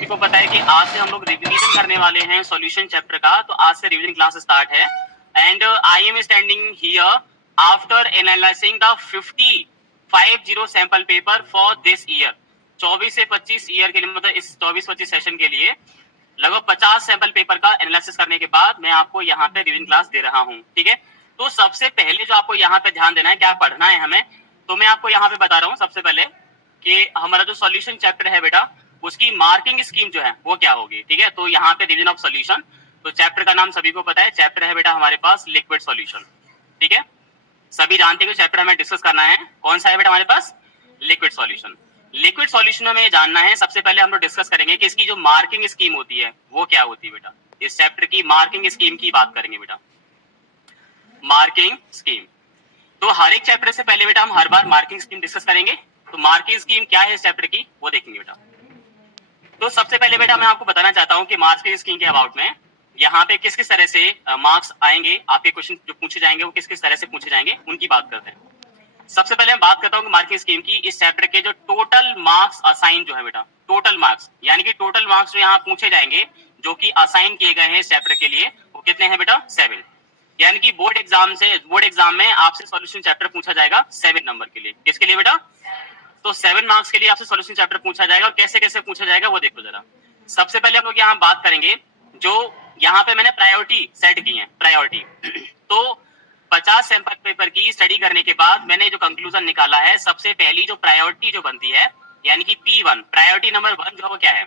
सभी को पता है कि आज से हम लोग रिवीजन करने वाले हैं सॉल्यूशन चैप्टर का। तो आज से रिवीजन क्लास स्टार्ट है and I am standing here after analysing the 50 sample paper for this year. 24 से 25 ईयर के लिए, मतलब इस 24-25 सेशन के लिए लगभग 50 सैंपल पेपर का एनालिसिस करने के बाद मैं आपको यहाँ पे रिवीजन क्लास दे रहा हूँ। ठीक है, तो सबसे पहले जो आपको यहाँ पे ध्यान देना है, क्या पढ़ना है हमें, तो मैं आपको यहाँ पे बता रहा हूँ सबसे पहले कि हमारा जो सॉल्यूशन चैप्टर है बेटा, उसकी मार्किंग स्कीम जो है वो क्या होगी। ठीक है, तो यहाँ पे डिवीजन ऑफ सॉल्यूशन, तो चैप्टर का नाम सभी को पता है, चैप्टर है बेटा हमारे पास लिक्विड सॉल्यूशन। ठीक है, सभी जानते हैं कि चैप्टर हमें डिस्कस करना है कौन सा है बेटा हमारे पास, लिक्विड सॉल्यूशन। लिक्विड सॉल्यूशन में जानना है, सबसे पहले हम लोग डिस्कस करेंगे कि इसकी जो मार्किंग स्कीम होती है वो क्या होती है बेटा। इस चैप्टर की मार्किंग स्कीम की बात करेंगे बेटा, मार्किंग स्कीम। तो हर एक चैप्टर से पहले बेटा हम हर बार मार्किंग स्कीम डिस्कस करेंगे। तो मार्किंग स्कीम क्या है इस चैप्टर की वो देखेंगे बेटा। तो सबसे पहले बेटा मैं आपको बताना चाहता हूं कि मार्किंग स्कीम के अबाउट में यहाँ पे किस किस तरह से मार्क्स आएंगे, आपके क्वेश्चन जो पूछे जाएंगे वो किस किस तरह से पूछे जाएंगे, उनकी बात करते हैं। सबसे पहले मैं बात करता हूँ मार्किंग स्कीम की। इस चैप्टर के जो टोटल मार्क्स असाइन जो है बेटा, टोटल मार्क्स यानी कि टोटल मार्क्स जो यहाँ पूछे जाएंगे जो कि असाइन किए गए हैं इस चैप्टर के लिए, वो कितने हैं बेटा, 7। यानी कि बोर्ड एग्जाम में आपसे सॉल्यूशन चैप्टर पूछा जाएगा 7 नंबर के लिए। किसके लिए बेटा, तो 7 मार्क्स के लिए आपसे सॉल्यूशन चैप्टर पूछा जाएगा। और कैसे कैसे पूछा जाएगा वो देखो जरा। सबसे पहले हम लोग यहाँ बात करेंगे, जो यहाँ पे मैंने प्रायोरिटी सेट की है, प्रायोरिटी तो 50 सैंपल पेपर की स्टडी करने के बाद मैंने जो कंक्लूजन निकाला है, सबसे पहली जो प्रायोरिटी जो बनती है यानी कि P1, प्रायोरिटी नंबर 1 जो है वो क्या है,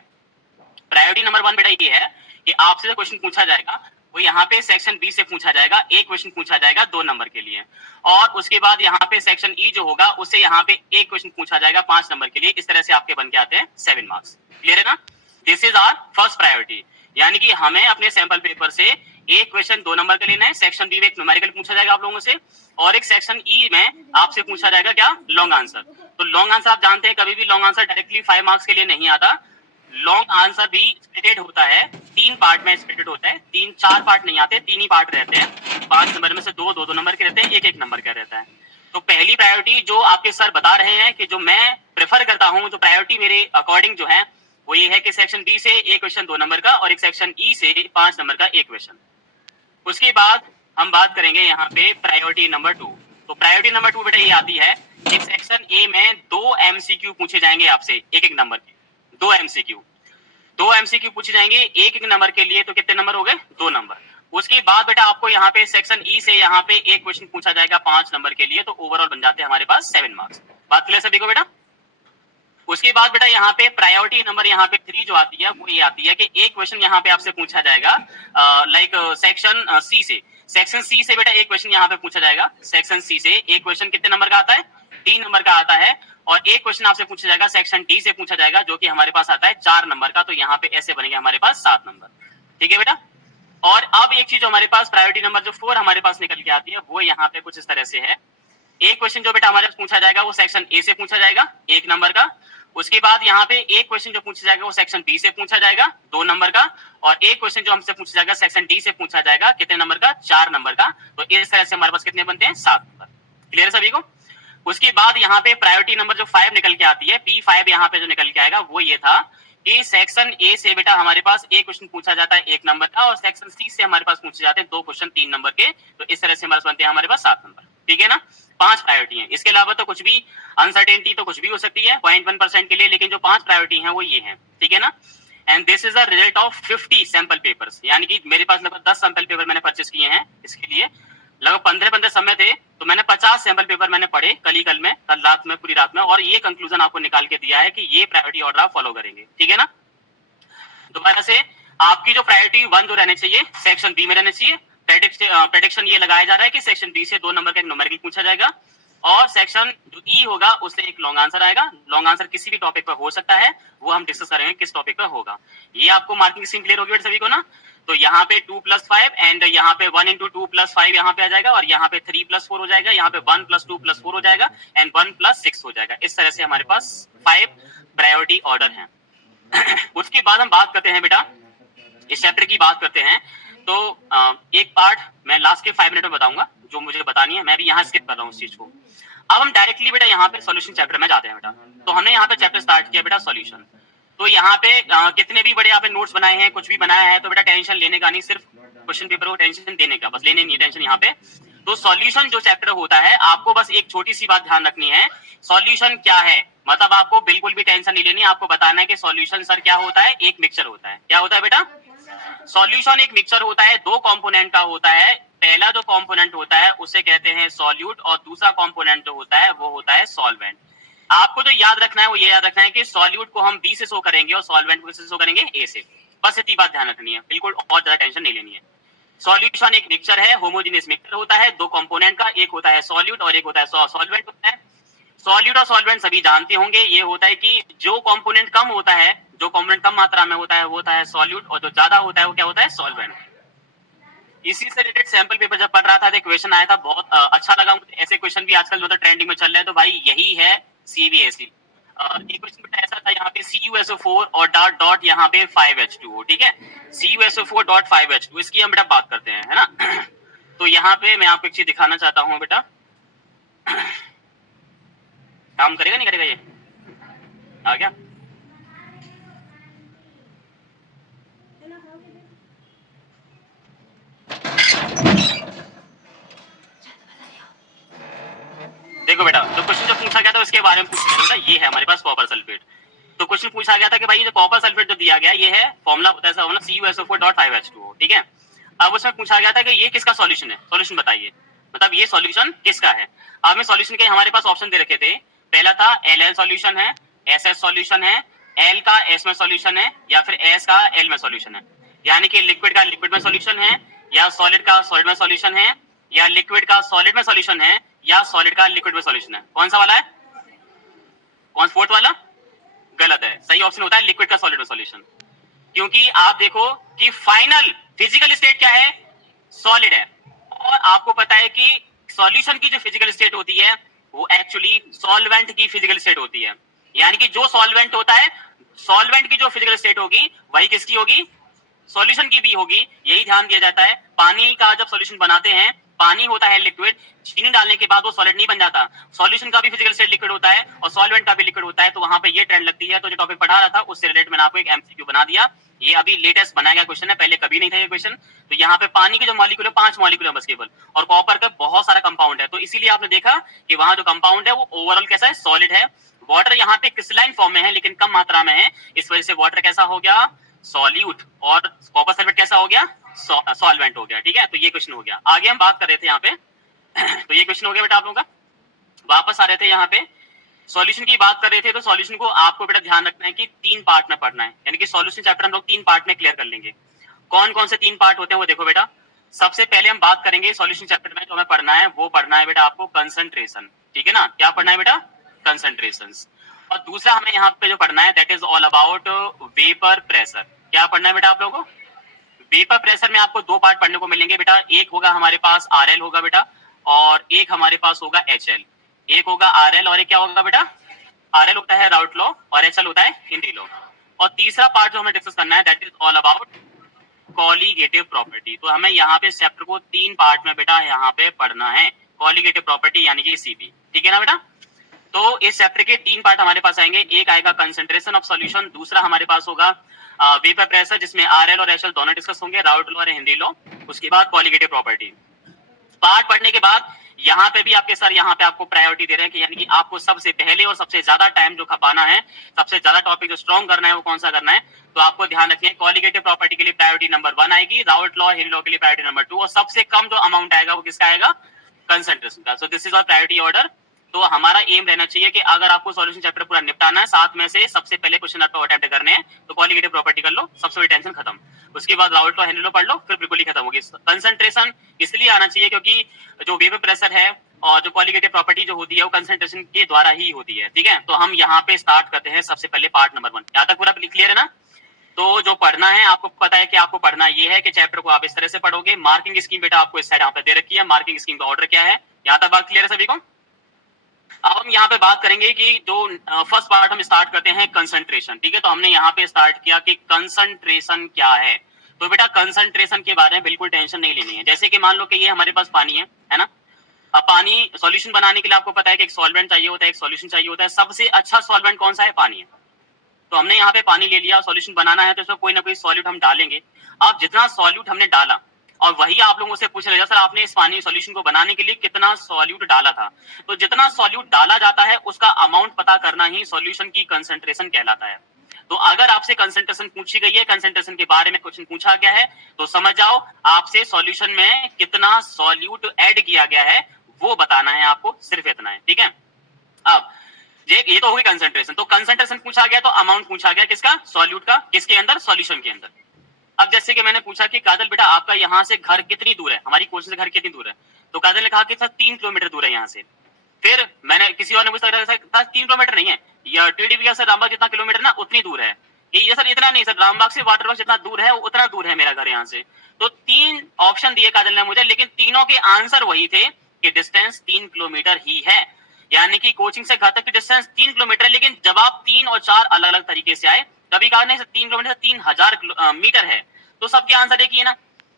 प्रायोरिटी नंबर 1 बेटा ये है कि आपसे जो क्वेश्चन पूछा जाएगा वो यहाँ पे सेक्शन बी से पूछा जाएगा, एक क्वेश्चन पूछा जाएगा 2 नंबर के लिए। और उसके बाद यहाँ पे सेक्शन ई जो होगा उससे यहाँ पे एक क्वेश्चन पूछा जाएगा 5 नंबर के लिए। इस तरह से आपके बन के आते हैं 7 मार्क्स। क्लियर है ना, this is our first priority. यानी कि हमें अपने सैंपल पेपर से एक क्वेश्चन 2 नंबर का लेना है, सेक्शन बी में एक न्यूमेरिकल पूछा जाएगा आप लोगों से, और एक सेक्शन ई में आपसे पूछा जाएगा क्या, लॉन्ग आंसर। तो लॉन्ग आंसर आप जानते हैं कभी भी लॉन्ग आंसर डायरेक्टली 5 मार्क्स के लिए नहीं आता। लॉन्ग आंसर भी स्प्लिटेड होता है, 3 पार्ट में स्प्लिटेड होता है, 3-4 पार्ट नहीं आते, 3 ही पार्ट रहते हैं। 5 नंबर में से 2-2 नंबर के रहते हैं, एक नंबर का रहता है। तो पहली प्रायोरिटी जो आपके सर बता रहे हैं कि जो मैं प्रेफर करता हूं, जो प्रायोरिटी मेरे अकॉर्डिंग जो है वो ये है कि सेक्शन बी से एक क्वेश्चन 2 नंबर का और एक सेक्शन ई से 5 नंबर का एक क्वेश्चन। उसके बाद हम बात करेंगे यहाँ पे प्रायोरिटी नंबर 2। तो प्रायोरिटी नंबर 2 बेटा ये आती है कि सेक्शन ए में 2 एमसीक्यू पूछे जाएंगे आपसे, एक नंबर के 2 एमसीक्यू पूछे जाएंगे एक नंबर के लिए। तो कितने नंबर हो गए, 2 नंबर। उसके बाद बेटा आपको यहाँ पे सेक्शन ई से यहाँ पे एक क्वेश्चन पूछा जाएगा 5 नंबर के लिए। तो ओवरऑल बन जाते हैं हमारे पास 7 मार्क्स। बात क्लियर सभी को बेटा। उसके बाद बेटा यहाँ पे प्रायोरिटी नंबर यहाँ पे 3 जो आती है वो ये आती है कि एक क्वेश्चन यहाँ पे आपसे पूछा जाएगा लाइक सेक्शन सी से। सेक्शन सी से बेटा एक क्वेश्चन यहाँ पे पूछा जाएगा, सेक्शन सी से एक क्वेश्चन कितने नंबर का आता है, 3 नंबर का आता है। और एक क्वेश्चन आपसे पूछा जाएगा सेक्शन डी से पूछा जाएगा जो कि हमारे पास आता है 4 नंबर का। तो यहाँ पे ऐसे बनेंगे हमारे पास 7 नंबर। ठीक है बेटा। और अब एक चीज हमारे पास प्रायोरिटी नंबर जो 4 हमारे पास निकल के आती है वो यहाँ पे कुछ इस तरह से है। एक क्वेश्चन जो बेटा हमारे पास पूछा जाएगा वो सेक्शन ए से पूछा जाएगा, 1 नंबर का। उसके बाद यहाँ पे एक क्वेश्चन जो पूछा जाएगा वो सेक्शन बी से पूछा जाएगा, 2 नंबर का। और एक क्वेश्चन जो हमसे पूछा जाएगा सेक्शन डी से पूछा जाएगा, कितने नंबर का, 4 नंबर का। तो इस तरह से हमारे पास कितने बनते हैं, 7 नंबर। क्लियर है सभी को। उसके बाद यहाँ पे प्रायोरिटी नंबर जो 5 निकल के आती है, P5 यहाँ पे जो निकल के आएगा वो ये था कि सेक्शन ए से बेटा हमारे पास एक क्वेश्चन पूछा जाता है 1 नंबर का, और सेक्शन सी से हमारे पास पूछे जाते हैं 2 क्वेश्चन 3 नंबर के। तो इस तरह से हमारे पास बनते हैं हमारे पास 7 नंबर। ठीक है ना, 5 प्रायोरिटी है। इसके अलावा तो कुछ भी अनसर्टेनिटी तो कुछ भी हो सकती है 0.1% के लिए, लेकिन जो 5 प्रायोरिटी है वो ये है। ठीक है ना। And this is the result of 50 sample papers. यानी कि मेरे पास लगभग 10 सैंपल पेपर मैंने परचेस किए हैं इसके लिए। लगभग 15 समय थे तो मैंने 50 सैंपल पेपर मैंने पढ़े कल रात में, पूरी रात में। और ये कंक्लूजन आपको निकाल के दिया है कि ये प्रायोरिटी ऑर्डर आप फॉलो करेंगे। ठीक है ना। दोबारा से आपकी जो प्रायोरिटी 1 जो रहने चाहिए सेक्शन बी में रहने चाहिए। प्रेडिक्शन ये लगाया जा रहा है कि सेक्शन बी से 2 नंबर का एक न्यूमेरिकल पूछा जाएगा, और सेक्शन जो ई होगा उससे एक लॉन्ग आंसर आएगा। लॉन्ग आंसर किसी भी टॉपिक पर हो सकता है, वो हम डिस्कस करेंगे किस टॉपिक पर होगा। ये आपको मार्किंग स्कीम क्लियर होगी सभी को ना। तो यहाँ पे 2+5 एंड यहाँ पे 1 into 2+5 यहाँ पे आ जाएगा, और यहाँ पे 3+4 हो जाएगा, यहाँ पे 1+2+4 हो जाएगा, एंड 1+6 हो जाएगा। इस तरह से हमारे पास 5 प्रायोरिटी ऑर्डर है। उसके बाद हम बात करते हैं बेटा, इस चैप्टर की बात करते हैं। तो एक पार्ट मैं लास्ट के 5 मिनट में बताऊंगा जो मुझे बतानी है, मैं भी यहाँ स्किप कर रहा हूँ इस चीज को। अब हम डायरेक्टली बेटा यहाँ पे सॉल्यूशन चैप्टर में जाते हैं बेटा। तो हमने यहाँ पे चैप्टर स्टार्ट किया बेटा सॉल्यूशन। तो यहाँ पे कितने भी बड़े आपने नोट्स बनाए हैं, कुछ भी बनाया है, तो बेटा टेंशन लेने का नहीं, सिर्फ क्वेश्चन पेपर को टेंशन देने का, बस लेने नहीं टेंशन यहाँ पे। तो सॉल्यूशन जो चैप्टर होता है, आपको बस एक छोटी सी बात ध्यान रखनी है, सॉल्यूशन क्या है, मतलब आपको बिल्कुल भी टेंशन नहीं लेनी, आपको बताना है कि सॉल्यूशन सर क्या होता है, एक मिक्सचर होता है। क्या होता है बेटा? सॉल्यूशन एक मिक्सचर होता है, दो कंपोनेंट का होता है। पहला जो कंपोनेंट होता है उसे कहते हैं सॉल्यूट, और दूसरा कंपोनेंट जो होता है वो होता है सॉल्वेंट। आपको जो याद रखना है वो ये याद रखना है कि सॉल्यूट को हम बी से शो करेंगे और सॉल्वेंट को किससे शो करेंगे, ए से। बस इतनी बात ध्यान रखनी है, बिल्कुल और ज्यादा टेंशन नहीं लेनी है। सॉल्यूशन एक मिक्सचर है, होमोजेनियस मिक्सचर होता है, दो कंपोनेंट का, एक होता है सॉल्यूट और एक होता है सॉल्वेंट होता है। सॉल्यूट और सॉल्वेंट सभी जानते होंगे, ये होता है कि जो कंपोनेंट कम होता है, जो कंपोनेंट कम मात्रा में होता है वो होता है सॉल्यूट, और जो ज्यादा होता है वो क्या होता है, सॉल्वेंट। इसी से रिलेटेड सैंपल पेपर जब पढ़ रहा था तो क्वेश्चन आया था, बहुत अच्छा लगा मुझे। ऐसे क्वेश्चन भी आजकल मतलब ट्रेंडिंग में चल रहा है, तो भाई यही है सीबीएसई। ये क्वेश्चन बेटा ऐसा था, यहाँ पे CuSO4 और डॉट डॉट यहाँ पे 5H2O, ठीक है, CuSO4 डॉट 5H2, इसकी हम बेटा बात करते हैं, है ना। तो यहाँ पे मैं आपको एक चीज दिखाना चाहता हूँ बेटा, काम करेगा नहीं करेगा ये, आ गया? देखो बेटा, तो क्वेश्चन जो पूछा गया था उसके बारे में पूछा गया बेटा, ये है हमारे पास कॉपर सल्फेट। तो क्वेश्चन पूछा गया था कि भाई जो कॉपर सल्फेट जो दिया गया ये है, फॉर्मूला होता है ना CuSO4.5H2O, ठीक है। अब उसमें पूछा गया था कि ये किसका सॉल्यूशन है, सॉल्यूशन बताइए, मतलब ये सॉल्यूशन किसका है। अब में सॉल्यूशन के हमारे पास ऑप्शन दे रखे थे, पहला था LL सॉल्यूशन है, SS सॉल्यूशन है, L का S में सॉल्यूशन है, या फिर S का L में सॉल्यूशन है। यानी कि लिक्विड का लिक्विड में सॉल्यूशन है, या सॉलिड का सॉलिड में सॉल्यूशन है, या लिक्विड का सॉलिड में सॉल्यूशन है, या सॉलिड का लिक्विड में सॉल्यूशन है। कौन सा वाला है, कौन फोर्थ वाला? गलत है, सही ऑप्शन होता है लिक्विड का सॉलिड में सॉल्यूशन। क्योंकि आप देखो कि फाइनल फिजिकल स्टेट क्या है, सॉलिड है, और आपको पता है कि सॉल्यूशन की जो फिजिकल स्टेट होती है वो एक्चुअली सॉल्वेंट की फिजिकल स्टेट होती है। यानी कि जो सॉल्वेंट होता है, सॉल्वेंट की जो फिजिकल स्टेट होगी वही किसकी होगी, सॉल्यूशन की भी होगी। यही ध्यान दिया जाता है, पानी का जब सॉल्यूशन बनाते हैं, पानी होता है लिक्विड, चीनी डालने के बाद वो सॉलिड नहीं बन जाता, सॉल्यूशन का भी फिजिकल स्टेट लिक्विड होता है और सॉल्वेंट का भी लिक्विड होता है। तो वहां पे ये ट्रेंड लगती है। तो जो टॉपिक पढ़ा रहा था उससे रिलेटेड मैंने आपको एक एमसीक्यू बना दिया, ये अभी लेटेस्ट बनाया गया क्वेश्चन है, पहले कभी नहीं था ये क्वेश्चन। तो यहाँ पे पानी के जो मॉलिक्यूल है 5 मॉलिक्यूल है बस केवल, और कॉपर का बहुत सारा कंपाउंड है, तो इसीलिए आपने देखा कि वहां जो कंपाउंड है वो ओवरऑल कैसा है, सॉलिड है। वाटर यहाँ पे क्रिस्टलाइन फॉर्म में है लेकिन कम मात्रा में है, इस वजह से वाटर कैसा हो गया, सॉल्यूट, और कॉपर सल्फेट कैसा हो गया, सॉल्वेंट हो गया, ठीक है। तो ये क्वेश्चन हो गया। आगे हम बात कर रहे थे यहाँ पे तो ये क्वेश्चन हो गया बेटा आप लोगों का। वापस आ रहे थे यहाँ पे, सॉल्यूशन की बात कर रहे थे। तो सॉल्यूशन को आपको बेटा ध्यान रखना है कि 3 पार्ट में पढ़ना है, यानी कि सॉल्यूशन चैप्टर हम लोग 3 पार्ट में क्लियर कर लेंगे। कौन कौन से 3 पार्ट होते हैं वो देखो बेटा। सबसे पहले हम बात करेंगे सॉल्यूशन चैप्टर में जो हमें पढ़ना है, वो पढ़ना है बेटा आपको कंसंट्रेशन, ठीक है ना। क्या पढ़ना है बेटा, कंसंट्रेशन। और दूसरा हमें यहाँ पे जो पढ़ना है that is all about vapour pressure. क्या पढ़ना है बेटा आप लोगों को, वेपर प्रेशर में आपको 2 पार्ट पढ़ने को मिलेंगे बेटा। एक होगा हमारे पास RL होगा बेटा, और एक हमारे पास होगा HL। एक होगा RL और एक क्या होगा बेटा, RL होता है राउट लॉ और HL होता है हेनरी लॉ। और तीसरा पार्ट जो हमें डिस्कस करना है that is all about colligative property. तो हमें यहाँ पे चैप्टर को 3 पार्ट में बेटा यहाँ पे पढ़ना है, कॉलीगेटिव प्रॉपर्टी यानी कि CP, ठीक है ना बेटा। तो इस चैप्टर के 3 पार्ट हमारे पास आएंगे, एक आएगा कंसंट्रेशन ऑफ सॉल्यूशन, दूसरा हमारे पास होगा वेपर प्रेशर जिसमें RL और HL दोनों डिस्कस होंगे, राउट लॉ और हेनरी लॉ, उसके बाद कॉलीगेटिव प्रॉपर्टी। पार्ट पढ़ने के बाद यहाँ पे भी आपके सर यहाँ पे आपको प्रायोरिटी दे रहे हैं कि यानी कि आपको सबसे पहले और सबसे ज्यादा टाइम जो खपाना है, सबसे ज्यादा टॉपिक जो स्ट्रॉन्ग करना है वो कौन सा करना है। तो आपको ध्यान रखिए कॉलीगेटिव प्रॉपर्टी के लिए प्रायोरिटी नंबर 1 आएगी, राउट लॉ हेनरी लॉ के लिए प्रायोरिटी नंबर 2, और सबसे कम जो अमाउंट आएगा वो किसका आएगा, कंसंट्रेशन का। So this is our priority order. तो हमारा एम रहना चाहिए कि अगर आपको सॉल्यूशन चैप्टर पूरा निपटाना है, 7 में से सबसे पहले क्वेश्चन आपको अटेम्प्ट करने हैं, तो कॉलीगेटिव प्रॉपर्टी कर लो, सबसे बड़ी टेंशन खत्म। उसके बाद राउट लॉ हेनरी लॉ पढ़ लो, फिर बिल्कुल ही खत्म होगी। कंसंट्रेशन इसलिए आना चाहिए क्योंकि जो वेपर प्रेशर है और जो कॉलीगेटिव प्रॉपर्टी जो होती है वो कंसंट्रेशन के द्वारा ही होती है, ठीक है। तो हम यहाँ पे स्टार्ट करते हैं सबसे पहले पार्ट नंबर 1। यहाँ तक पूरा क्लियर है ना। तो जो पढ़ना है आपको पता है कि आपको पढ़ना ये है कि चैप्टर को आप इस तरह से पढ़ोगे। मार्किंग स्कीम बेटा आपको इस साइड यहाँ पे दे रखी है, मार्किंग स्कीम का ऑर्डर क्या है, यहाँ तक बात क्लियर है सभी को। अब हम यहाँ पे बात करेंगे कि जो फर्स्ट पार्ट हम स्टार्ट करते हैं कंसंट्रेशन, ठीक है। तो हमने यहाँ पे स्टार्ट किया कि कंसंट्रेशन क्या है। तो बेटा कंसंट्रेशन के बारे में बिल्कुल टेंशन नहीं लेनी है। जैसे कि मान लो कि ये हमारे पास पानी है ना। अब पानी सॉल्यूशन बनाने के लिए आपको पता है कि एक सॉल्वेंट चाहिए होता है, एक सॉल्यूशन चाहिए होता है। सबसे अच्छा सॉल्वेंट कौन सा है, पानी है। तो हमने यहाँ पे पानी ले लिया, सॉल्यूशन बनाना है तो इसमें कोई ना कोई सॉल्यूट हम डालेंगे। अब जितना सॉल्यूट हमने डाला और वही आप लोगों से पूछ रहे हैं सर आपने इस पानी सॉल्यूशन को बनाने के लिए कितना सॉल्यूट डाला था, तो जितना सॉल्यूट डाला जाता है उसका अमाउंट पता करना ही सॉल्यूशन की कंसंट्रेशन कहलाता है। तो अगर आपसे कंसंट्रेशन पूछी गई है, कंसंट्रेशन के बारे में क्वेश्चन पूछा गया है, तो समझ जाओ आपसे सॉल्यूशन में कितना सॉल्यूट ऐड किया गया है वो बताना है आपको, सिर्फ इतना है, ठीक है। अब ये तो होगी कंसंट्रेशन, तो कंसंट्रेशन पूछा गया तो अमाउंट पूछा गया किसका, सॉल्यूट का, किसके अंदर, सॉल्यूशन के अंदर। अब जैसे कि मैंने पूछा कि काजल बेटा आपका यहाँ से घर कितनी दूर है, हमारी कोचिंग से घर कितनी दूर है, तो काजल ने कहा कि सर 3 किलोमीटर दूर है यहाँ से। फिर मैंने किसी और ने पूछा 3 किलोमीटर नहीं है, या टीडीपी सर रामबाग जितना किलोमीटर ना उतनी दूर है, ये सर इतना नहीं सर, रामबाग से वाटर वर्क जितना दूर है उतना दूर है मेरा घर यहाँ से। तो 3 ऑप्शन दिए काजल ने मुझे, लेकिन तीनों के आंसर वही थे कि डिस्टेंस 3 किलोमीटर ही है, यानी कि कोचिंग से घर तक की डिस्टेंस 3 किलोमीटर है। लेकिन जब आप 3 और 4 अलग अलग तरीके से आए, कभी कहा नहीं 3 किलोमीटर से 3000 मीटर है, तो सबके आंसर एक ही है ना,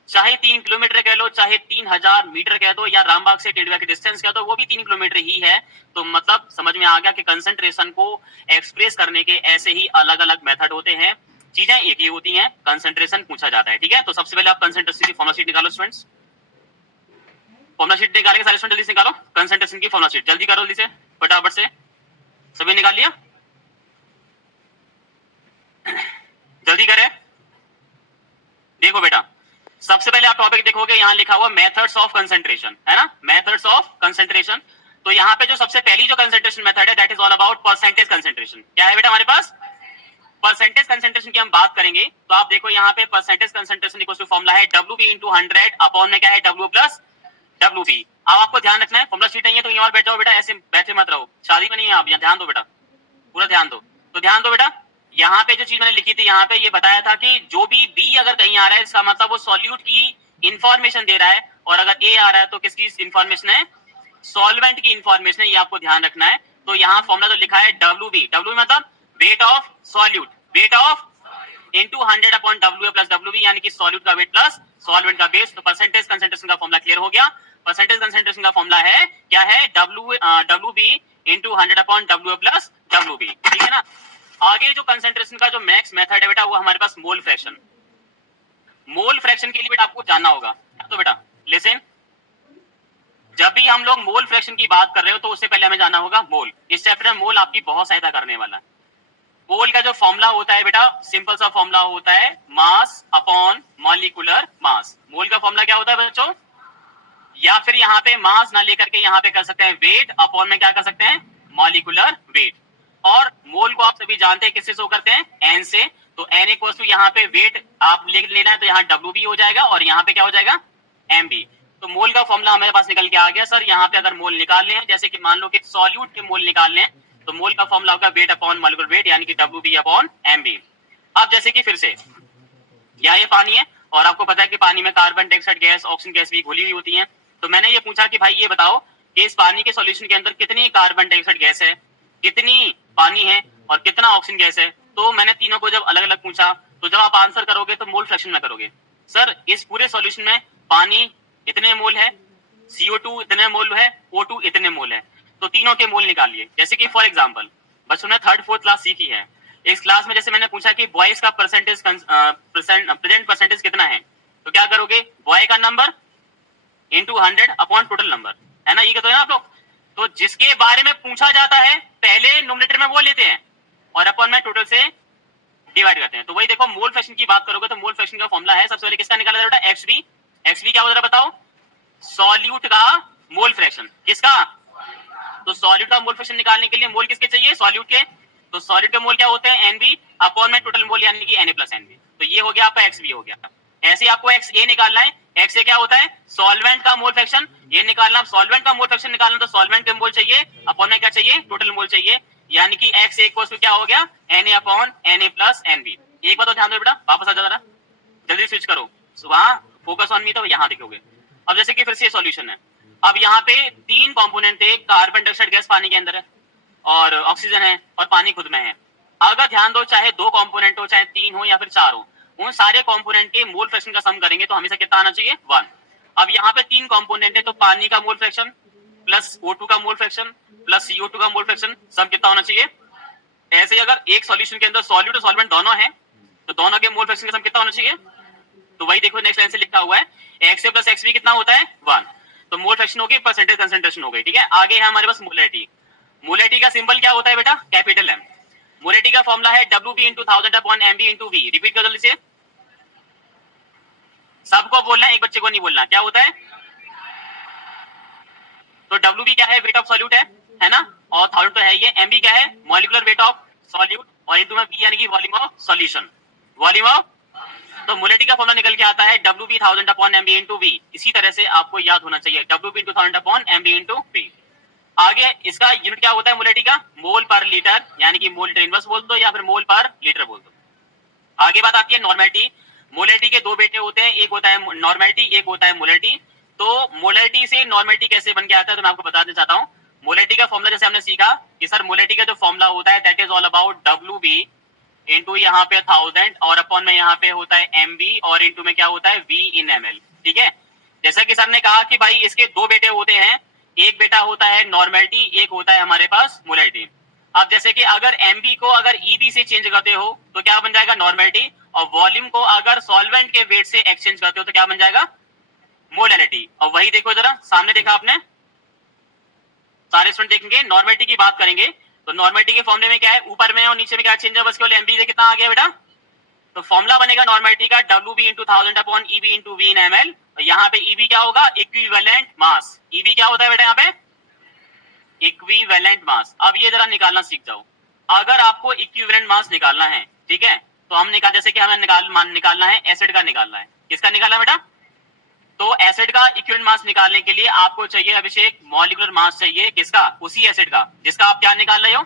चाहे 3 किलोमीटर कह लो, चाहे 3000 मीटर कह दो, या रामबाग से टेडवा की डिस्टेंस कह दो, वो भी 3 किलोमीटर ही है। तो मतलब समझ में आ गया कि कंसंट्रेशन को एक्सप्रेस करने के ऐसे ही अलग अलग मेथड होते हैं, चीजें एक ही होती हैं, कंसंट्रेशन पूछा जाता है, ठीक है। तो सबसे पहले आप कंसंट्रेशन की फॉर्मूला शीट निकालो स्टूडेंट्स, फॉर्मूला शीट निकालेंगे सारे स्टूडेंट, जल्दी से निकालो कंसंट्रेशन की फॉर्मूला शीट, जल्दी करो जल्दी से फटाफट से, सभी निकाल लिया, जल्दी करें। देखो बेटा सबसे पहले आप टॉपिक देखोगे यहाँ लिखा हुआ मेथड्स ऑफ कंसंट्रेशन, है ना, मेथड्स ऑफ कंसंट्रेशन। तो यहाँ पे जो सबसे पहली जो कंसंट्रेशन मेथड है that is all about percentage concentration. क्या है बेटा हमारे पास, परसेंटेज कंसंट्रेशन की हम बात करेंगे। तो आप देखो यहाँ पे percentage concentration equal to formula है WB into 100 अपॉन में क्या है W प्लस WB। अब आपको ध्यान रखना है, फॉर्मूला शीट नहीं है तो यहाँ बैठ जाओ बेटा, ऐसे बैठे मत रहो, शादी में नहीं है आप, यहाँ ध्यान दो बेटा, पूरा ध्यान दो। तो ध्यान दो बेटा, यहाँ पे जो चीज मैंने लिखी थी यहाँ पे ये बताया था कि जो भी B अगर कहीं आ रहा है इसका मतलब वो सॉल्यूट की इंफॉर्मेशन दे रहा है, और अगर A आ रहा है तो किसकी इंफॉर्मेशन है, सॉल्वेंट की इंफॉर्मेशन है, ये आपको ध्यान रखना है। तो यहाँ फॉर्मूला तो लिखा है WB, W मतलब weight of solute, weight of into 100 upon W plus WB, यानी कि सॉल्यूट का वेट प्लस सॉल्वेंट का बेस। तो परसेंटेज कंसंट्रेशन का फॉर्मूला क्लियर हो गया। परसेंटेज कंसंट्रेशन का फॉर्मूला है क्या है, WB into 100 upon W plus WB, ठीक है ना। आगे जो कंसंट्रेशन का जो मैक्स मेथड है बेटा वो हमारे पास मोल फ्रैक्शन। मोल फ्रैक्शन के लिए बेटा आपको जानना होगा, तो बेटा लिसन, जब भी हम लोग मोल फ्रैक्शन की बात कर रहे हो तो उससे पहले हमें जानना होगा मोल। इस चैप्टर में मोल आपकी बहुत सहायता करने वाला है। मोल का जो फॉर्मूला होता है बेटा सिंपल सा फॉर्मूला होता है मास अपॉन मॉलिक्यूलर मास। मोल का फॉर्मूला क्या होता है बच्चों, या फिर यहाँ पे मास ना लेकर के यहाँ पे कर सकते हैं वेट अपॉन में क्या कर सकते हैं, मॉलिक्यूलर वेट। और मोल को आप सभी जानते हैं किससे शो करते हैं, एन से। तो एन इक्वल्स टू यहाँ पे वेट आप लेना है तो यहाँ WB हो जाएगा और यहाँ पे क्या हो जाएगा, MB। तो मोल का फॉर्मूला हमारे पास निकल के आ गया। सर यहाँ पे अगर मोल निकालने हैं, जैसे कि मान लो कि सॉल्यूट के मोल निकालने हैं, तो मोल का फॉर्मूला होगा वेट अपॉन मॉलिक्यूलर वेट, यानी कि WB अपॉन MB। अब जैसे कि फिर से यहाँ ये पानी है और आपको पता है कि पानी में carbon dioxide gas, oxygen gas भी घुली हुई होती है। तो मैंने ये पूछा कि भाई ये बताओ कि इस पानी के सॉल्यूशन के अंदर कितनी कार्बन डाइऑक्साइड गैस है, कितनी पानी है और कितना ऑक्सीजन गैस है। तो मैंने तीनों को जब अलग अलग पूछा तो जब आप आंसर करोगे तो मोल फ्रैक्शन में करोगे। सर इस पूरे सॉल्यूशन में पानी इतने मोल है, CO2 इतने मोल है, O2 इतने मोल है, तो तीनों के मोल निकाल लिए। जैसे कि फॉर एग्जांपल बच्चों ने 3rd 4th क्लास सीखी है, इस क्लास में जैसे मैंने पूछा कि बॉयज का परसेंटेज प्रेजेंट परसेंटेज कितना है, तो क्या करोगे, बॉय का number into 100 upon total number, है ना, ये कहते हैं आप लोग। तो जिसके बारे में पूछा जाता है पहले नोमिनेटर में वो लेते हैं और अपॉन में टोटल से डिवाइड करते हैं। तो वही देखो मोल फ्रैक्शन की बात करोगे तो मोल फ्रैक्शन का फॉर्मूला है, सबसे पहले किसका निकाला जाता है, XB। XB क्या होता है बताओ, सॉल्यूट का मोल फ्रैक्शन, किसका, तो सॉल्यूट का मोल फ्रैक्शन निकालने के लिए मोल किसके चाहिए, सॉल्यूट के। तो सॉल्यूट के मोल क्या होते हैं, NB अपॉन में टोटल मोल यानी कि Na प्लस NB। तो ये हो गया आपका XB हो गया। ऐसे आपको XA निकालना है, XA क्या होता है, सॉल्वेंट का मोल फ्रैक्शन, ये निकालना, सॉल्वेंट का मोल फ्रैक्शन निकालना तो सॉल्वेंट के मोल चाहिए अपॉन में क्या चाहिए, टोटल मोल चाहिए, यानी कि XA इक्वल्स टू क्या हो गया, Na upon Na plus NB। एक बात तो ध्यान दो बेटा, वापस आ जाओ जरा, जल्दी स्विच करो, वहां फोकस ऑन मी तो यहाँ देखोगे। अब जैसे कि फिर से सॉल्यूशन है, अब यहाँ पे 3 कंपोनेंट थे, कार्बन डाइऑक्साइड गैस पानी के अंदर है और ऑक्सीजन है और पानी खुद में है। अगर ध्यान दो चाहे 2 कंपोनेंट हो, चाहे 3 हो या फिर 4 हो, उन सारे कंपोनेंट के मोल फ्रैक्शन का सम करेंगे तो हमेशा कितना आना चाहिए, 1। अब यहाँ पे 3 कंपोनेंट है तो पानी का मोल फ्रैक्शन प्लस O2 का मोल फ्रैक्शन प्लस CO2 का मोल फ्रैक्शन सम कितना होना चाहिए, ऐसे ही अगर एक सॉल्यूशन के अंदर सॉल्यूट और सॉल्वेंट दोनों हैं तो दोनों के मोल फ्रैक्शन का सम कितना होना चाहिए? तो वही देखो नेक्स्ट लाइन से लिखा हुआ है एक्स प्लस एक्स कितना होता है 1, तो मोल फ्रैक्शन हो गई, परसेंटेज कंसंट्रेशन हो गई। ठीक है, आगे है हमारे पास मोलैरिटी। मोलैरिटी का सिंबल क्या होता है बेटा? Capital M. मोलैरिटी का फॉर्मूला है WB × 1000 upon MB × V। Repeat कर दो इसे, सबको बोलना है, एक बच्चे को नहीं बोलना। क्या होता है? तो WB क्या है? वेट ऑफ सॉल्यूट है ना, और 1000 तो है ये। MB क्या है? मॉलिक्यूलर वेट ऑफ सॉल्यूट, और इनटू में V यानी कि volume of solution, volume of. तो मोलैरिटी का फॉर्मूला निकल के आता है WB 1000 अपॉन MB × V। इसी तरह से आपको याद होना चाहिए WB × 1000 अपॉन MB × V। आगे इसका यूनिट क्या होता है मोलैरिटी का? मोल पर लीटर, यानी कि मोल इनवर्स बोल दो या फिर मोल पर लीटर बोल दो। आगे बात आती है नॉर्मेलिटी। मोलैरिटी के दो बेटे होते हैं, एक होता है नॉर्मेलिटी, एक होता है मोलैरिटी। तो मोलैरिटी से नॉर्मेलिटी कैसे बन के आता है तो मैं आपको बताना चाहता हूँ। मोलैरिटी का फॉर्मूला जैसे हमने सीखा कि सर मोलैरिटी का जो फॉर्मूला होता है that is all about WB into यहाँ पे 1000 और अपॉन में यहाँ पे होता है MB और इंटू में क्या होता है V in ml। ठीक है, जैसा कि सर ने कहा कि भाई इसके दो बेटे होते हैं, एक बेटा होता है नॉर्मेलिटी, एक होता है हमारे पास मोलैरिटी। अब जैसे कि अगर MB को अगर EB से चेंज करते हो तो क्या बन जाएगा? नॉर्मेलिटी। और वॉल्यूम को अगर सॉल्वेंट के वेट से एक्सचेंज करते हो तो क्या बन जाएगा? मोलैरिटी। और वही देखो जरा सामने देखा आपने, सारे स्टूडेंट देखेंगे नॉर्मेलिटी की बात करेंगे तो नॉर्मेलिटी के फॉर्मूले में क्या है? ऊपर में और नीचे में क्या चेंज है? बस केवल MB से कितना आ गया बेटा? तो फॉर्मूला बनेगा नॉर्मेलिटी का WB × 1000 upon EB × V in ml। यहाँ पे EB क्या होगा? Equivalent mass. EB क्या होता है बेटा यहाँ पे? Equivalent mass. अब ये जरा निकालना सीख जाओ। अगर आपको इक्विवेलेंट मास निकालना है, ठीक है, तो हम निकाल, जैसे कि हमें निकालना है एसिड का, निकालना है किसका निकालना बेटा? तो एसिड का इक्विवेलेंट मास निकालने के लिए आपको चाहिए अभिषेक मॉलिक्यूलर मास चाहिए, किसका? उसी एसिड का जिसका आप क्या निकाल रहे हो?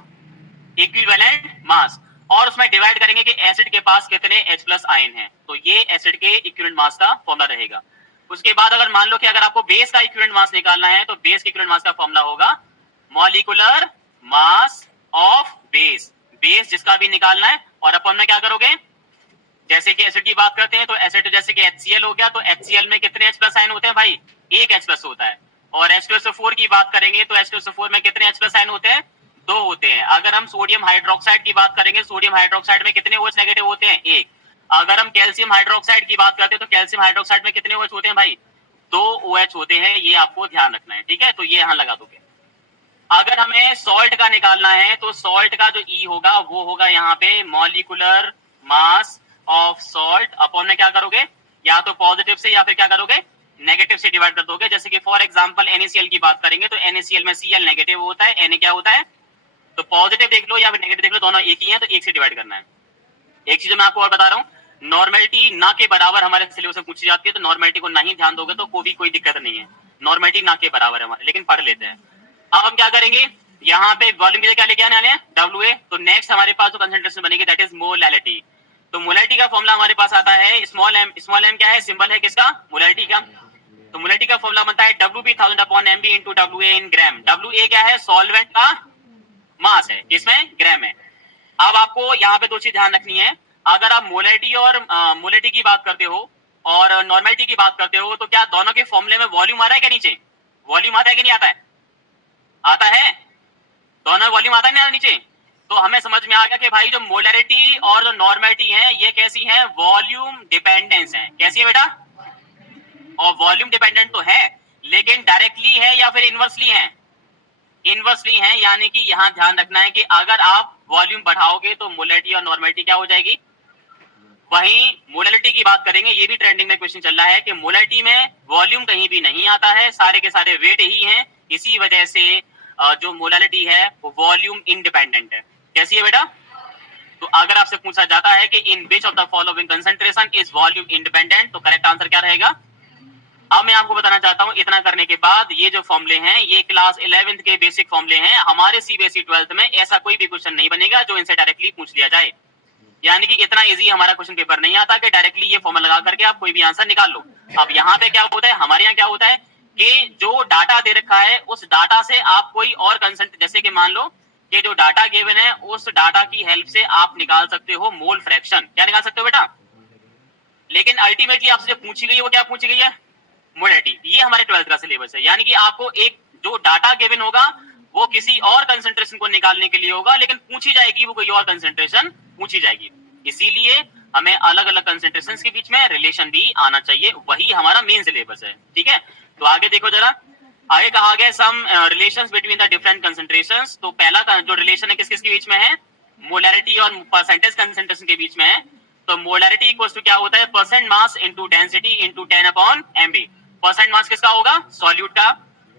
Equivalent mass. और उसमें डिवाइड करेंगे कि एसिड के पास कितने H+ आयन हैं, तो ये एसिड के इक्विवेलेंट मास का फॉर्मूला रहेगा। उसके बाद अगर मान लो कि अगर आपको बेस का इक्विवेलेंट मास निकालना है तो बेस के इक्विवेलेंट मास का फॉर्मूला होगा molecular mass of base. Base जिसका भी निकालना है, और अपन में क्या करोगे? जैसे कि एसिड की बात करते हैं तो एसिड जैसे कि HCl हो गया, तो HCl में कितने H+ आयन होते हैं भाई? एक H+ होता है। और H2SO4 की बात करेंगे तो H2SO4 में कितने H+ आयन होते हैं? दो होते हैं। अगर हम सोडियम हाइड्रोक्साइड की बात करेंगे, सोडियम हाइड्रोक्साइड में कितने OH नेगेटिव होते हैं? एक। अगर हम कैल्शियम हाइड्रोक्साइड की बात करते हैं तो कैल्शियम हाइड्रोक्साइड में कितने OH होते हैं भाई? दो OH होते हैं। ये आपको ध्यान रखना है, ठीक है, तो ये यहाँ लगा दोगे। अगर हमें सॉल्ट का निकालना है तो सॉल्ट का जो E होगा वो होगा यहाँ पे molecular mass of salt, upon में क्या करोगे? या तो पॉजिटिव से या फिर क्या करोगे? नेगेटिव से डिवाइड कर दोगे। जैसे कि फॉर एग्जांपल NaCl की बात करेंगे तो NaCl में Cl नेगेटिव होता है, Na क्या होता है? तो पॉजिटिव देख लो या फिर नेगेटिव देख लो, दोनों एक ही है, तो एक से डिवाइड करना है। एक चीज मैं आपको और बता रहा हूँ, नॉर्मेलिटी ना के बराबर हमारे सिलेबस में पूछी जाती है, तो नॉर्मेलिटी को नहीं ध्यान दोगे तो कोई दिक्कत नहीं है। नॉर्मेलिटी ना के बराबर है हमारे, लेकिन पढ़ लेते हैं। अब हम क्या करेंगे? यहाँ पे वॉल्यूम की क्या लेके आने हैं? WA। तो नेक्स्ट हमारे पास जो कंसंट्रेशन बनेगी दैट इज मोलैरिटी। तो मोलैरिटी का फॉर्मूला हमारे पास आता है स्मॉल m। स्मॉल m क्या है? सिंबल है किसका? मोलैरिटी का। तो मोलैरिटी का फॉर्मूला बनता है WB 1000 अपॉन MB × WA इन ग्राम। WA क्या है? सॉल्वेंट का मास है, किसमें? ग्राम है। अब आपको यहाँ पे दो चीज ध्यान रखनी है। अगर आप मोलैरिटी और मोलैरिटी की बात करते हो और नॉर्मेलिटी की बात करते हो तो क्या दोनों के फॉर्मूले में वॉल्यूम आ रहा है क्या? नीचे वॉल्यूम आता है कि नहीं आता है? आता है, दोनों वॉल्यूम आता है ना नीचे। तो हमें समझ में आ गया कि भाई जो मोलैरिटी और जो नॉर्मेलिटी है ये कैसी है? वॉल्यूम डिपेंडेंस है। कैसी है बेटा? और वॉल्यूम डिपेंडेंट तो है, लेकिन डायरेक्टली है या फिर इनवर्सली है? इनवर्सली है, यानी कि यहाँ ध्यान रखना है कि अगर आप वॉल्यूम बढ़ाओगे तो मोलैरिटी और नॉर्मेलिटी क्या हो जाएगी? वहीं मोलैरिटी की बात करेंगे, ये भी ट्रेंडिंग में क्वेश्चन चल रहा है कि मोलैरिटी में वॉल्यूम कहीं भी नहीं आता है, सारे के सारे वेट ही हैं। इसी वजह से जो मोलैरिटी है वो वॉल्यूम इंडिपेंडेंट है। कैसी है बेटा? तो अगर आपसे पूछा जाता है कि in which of the following concentration is volume independent, तो करेक्ट आंसर क्या रहेगा? अब मैं आपको बताना चाहता हूं, इतना करने के बाद ये जो फॉर्मूले हैं ये क्लास 11th के बेसिक फॉर्मूले हैं। हमारे CBSE 12th में ऐसा कोई भी क्वेश्चन नहीं बनेगा जो इनसे डायरेक्टली पूछ लिया जाए। यानी कि इतना इजी हमारा क्वेश्चन पेपर नहीं आता कि डायरेक्टली ये फॉर्मूला लगा करके आप कोई भी आंसर निकाल लो। अब यहाँ पे क्या होता है, हमारे यहाँ क्या होता है कि जो डाटा दे रखा है उस डाटा से आप कोई और कंसेंट, जैसे कि मान लो कि जो डाटा गिवन है उस डाटा की हेल्प से आप निकाल सकते हो मोल फ्रैक्शन। क्या निकाल सकते हो बेटा? लेकिन अल्टीमेटली आपसे जो पूछी गई है वो क्या पूछी गई है? मोलैरिटी। ये हमारे 12th का सिलेबस है, यानी कि आपको एक जो डाटा गिवन होगा वो किसी और कंसंट्रेशन को निकालने के लिए होगा, लेकिन पूछी जाएगी वो कोई और कंसंट्रेशन पूछी जाएगी। इसीलिए हमें अलग अलग कंसंट्रेशन के बीच में रिलेशन भी आना चाहिए, वही हमारा मेन सिलेबस है। ठीक है, तो आगे देखो जरा, आगे कहा गया some relations between the different concentrations. तो पहला जो रिलेशन है किस किस के बीच में है, मोलैरिटी और परसेंटेज कंसंट्रेशन के बीच में है। तो मोलैरिटी इक्वल्स टू क्या होता है, percent mass into density into 10/mb। Percent मास किसका होगा, सॉल्यूट का,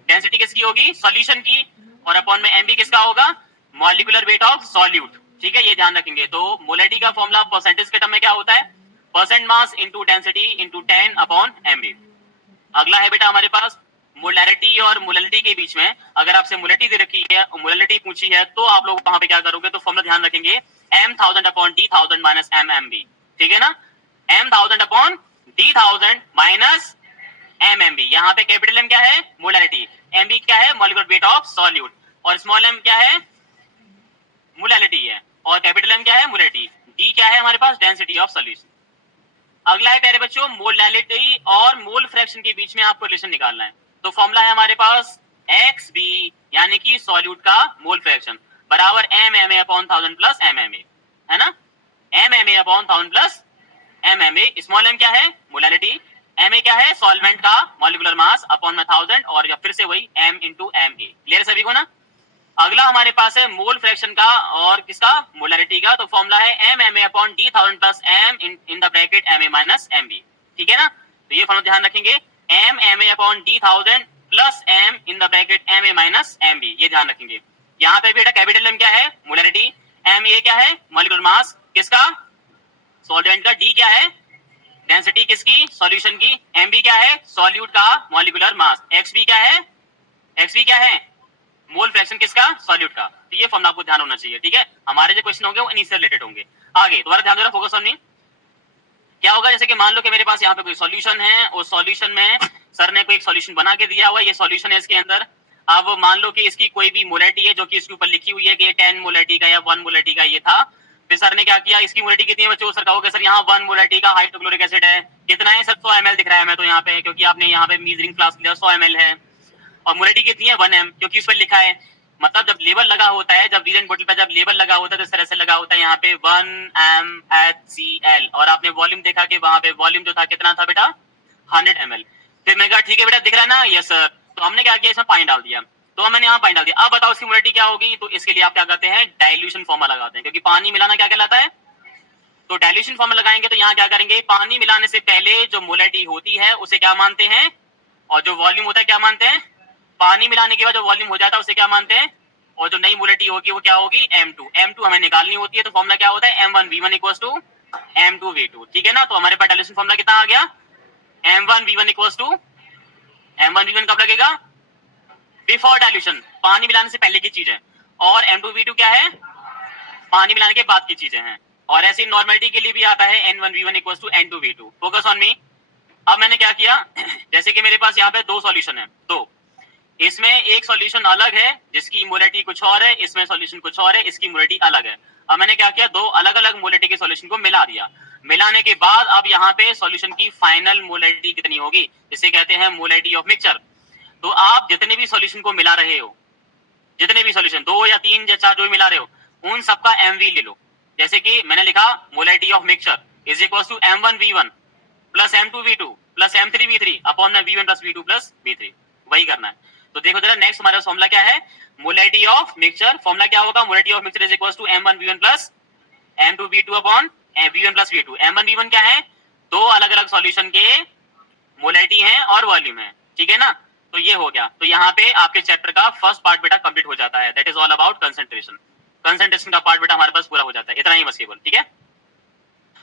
डेंसिटी किसकी होगी, सॉल्यूशन की, और अपॉन में mb किसका होगा, मॉलिक्यूलर वेट ऑफ सॉल्यूट। ठीक है, ये ध्यान रखेंगे। तो मोलैरिटी का फॉर्मूला परसेंटेज के टर्म में क्या होता है, percent mass into density into 10/mb। अगला है बेटा हमारे पास मोलैरिटी और मोलैलिटी के बीच में, अगर आपसे मोलैलिटी दे रखी है और मोलैलिटी पूछी है तो आप लोग वहां पे क्या करोगे, तो फॉर्मूला ध्यान रखेंगे m1000/d1000 माइनस mmb। ठीक है ना, m1000/d1000 माइनस mmb। यहाँ पे कैपिटल एम क्या है, मोलैरिटी, mb क्या है, मॉलिक्यूलर वेट ऑफ सॉल्यूट, और स्मॉल m क्या है, मोलैलिटी है, और कैपिटल M क्या है, मोलैरिटी, d क्या है हमारे पास, डेंसिटी ऑफ सॉल्यूशन। अगला है प्यारे बच्चों मोलैलिटी और मोल फ्रैक्शन के बीच में आपको रिलेशन निकालना है। तो फॉर्मूला है हमारे पास XB यानी कि सॉल्यूट का मोल फ्रैक्शन बराबर MMA/1000 प्लस MMA, है ना, MMA/1000 plus MMA। Small m क्या है, मोलैलिटी, Ma क्या है, सॉल्वेंट का मॉलिक्यूलर मास अपॉन में 1000, और या फिर से वही m इंटू Ma। क्लियर सभी को ना। अगला हमारे पास है मोल फ्रैक्शन का और किसका, मोलैरिटी का। तो फॉर्मूला है MMA/d1000 plus m in the bracket Ma minus Mb। ठीक है ना, तो ये फॉर्मूला ध्यान रखेंगे, MMA/d1000 plus m in the bracket Ma minus Mb, ये ध्यान रखेंगे। यहाँ पे बेटा कैपिटल M क्या है, मोलैरिटी, Ma क्या है, मॉलिक्यूलर मास किसका, सॉल्वेंट का, D क्या है, डेंसिटी किसकी, सॉल्यूशन की, Mb क्या है, सॉल्यूट का मॉलिक्यूलर मास, XB क्या है, मोल फ्रैक्शन किसका, सॉल्यूट का। तो ये फॉर्मूला आपको ध्यान होना चाहिए। ठीक है, हमारे जो क्वेश्चन होंगे वो इन्हीं से रिलेटेड होंगे। आगे दोबारा ध्यान देना, फोकस ऑन मी। क्या होगा, जैसे कि मान लो कि मेरे पास यहाँ पे कोई सॉल्यूशन है, और सॉल्यूशन में सर ने कोई एक सॉल्यूशन बना के दिया हुआ है, ये सॉल्यूशन है इसके अंदर। अब मान लो कि इसकी कोई भी मोलैरिटी है जो कि इसके ऊपर लिखी हुई है कि ये 10 मोलैरिटी का या 1 मोलैरिटी का ये था। फिर सर ने क्या किया, इसकी मोलैरिटी कितनी है बच्चों, सर कहोगे सर यहाँ 1 मोलैरिटी का हाइड्रोक्लोरिक एसिड है, कितना है सर, 100 ml दिख रहा है हमें तो यहाँ पे, क्योंकि आपने यहाँ पे मीजरिंग फ्लास्क लिया 100 ml है, और मोलैरिटी कितनी है 1m, क्योंकि उस पर लिखा है। मतलब जब लेबल लगा होता है, जब रीजन बोतल पर जब लेबल लगा होता है तो इस तरह से लगा होता है यहाँ पे 1mHCl, और आपने वॉल्यूम देखा कि वहां पे वॉल्यूम जो था कितना था बेटा, 100 ml। फिर मैंने कहा ठीक है बेटा दिख रहा है ना, यस सर। तो हमने क्या किया, इसमें पानी डाल दिया, तो मैंने यहाँ पानी डाल दिया। अब बताओ इसकी मोलैरिटी क्या होगी, तो इसके लिए आप क्या करते हैं, डाइल्यूशन फॉर्मूला लगाते हैं, क्योंकि पानी मिलाना क्या कहलाता है, तो डाइल्यूशन फॉर्मूला लगाएंगे। तो यहाँ क्या करेंगे, पानी मिलाने से पहले जो मोलैरिटी होती है उसे क्या मानते हैं, और जो वॉल्यूम होता है क्या मानते हैं, पानी मिलाने के बाद जो वॉल्यूम हो जाता है उसे क्या मानते हैं, और जो नई मोलैरिटी होगी वो क्या होगी, m2 हमें निकालनी होती है। तो फॉर्मूला क्या होता है, m1v1 इक्वल्स टू m2v2। ठीक है ना, तो हमारे पास डाइल्यूशन फॉर्मूला कितना आ गया, m1v1 इक्वल्स टू, m1v1 कब लगेगा, बिफोर डाइल्यूशन, पानी मिलाने से पहले की चीज है, और m2v2 क्या है, पानी मिलाने के बाद की चीजें हैं। और ऐसी नॉर्मलिटी के लिए भी आता है n1v1 equals to n2v2। Focus on me. अब मैंने क्या किया, जैसे कि मेरे पास यहाँ पे 2 सॉल्यूशन है, तो इसमें एक सॉल्यूशन अलग है जिसकी मोलैरिटी कुछ और है, इसमें सॉल्यूशन कुछ और है, इसकी मोलैरिटी अलग है। अब मैंने क्या किया, 2 अलग अलग मोलैरिटी के सॉल्यूशन को मिला दिया। मिलाने के बाद अब यहाँ पे सॉल्यूशन की फाइनल मोलैरिटी कितनी होगी, जिसे कहते हैं मोलैरिटी ऑफ मिक्सचर। तो आप जितने भी सॉल्यूशन को मिला रहे हो, जितने भी सॉल्यूशन 2 या 3 या 4 जो भी मिला रहे हो, उन सबका mv ले लो। जैसे कि मैंने लिखा molarity of mixture is equal to m1v1 plus m2v2 plus m3v3 upon में v1 plus v2 plus v3, वही करना है। तो देखो जरा नेक्स्ट हमारा फॉर्मूला क्या है, मोलैरिटी ऑफ मिक्सचर। फॉर्मूला क्या होगा, molarity of mixture is equal to m1v1 plus m2v2 upon v1 plus v2। m1v1 क्या है, 2 अलग अलग सॉल्यूशन के मोलैरिटी है और वॉल्यूम है। ठीक है ना, तो ये हो गया। तो यहाँ पे आपके चैप्टर का फर्स्ट पार्ट बेटा कंप्लीट हो जाता है, that is all about concentration. Concentration का पार्ट बेटा हमारे पास पूरा हो जाता है, इतना ही बस केवल। ठीक है,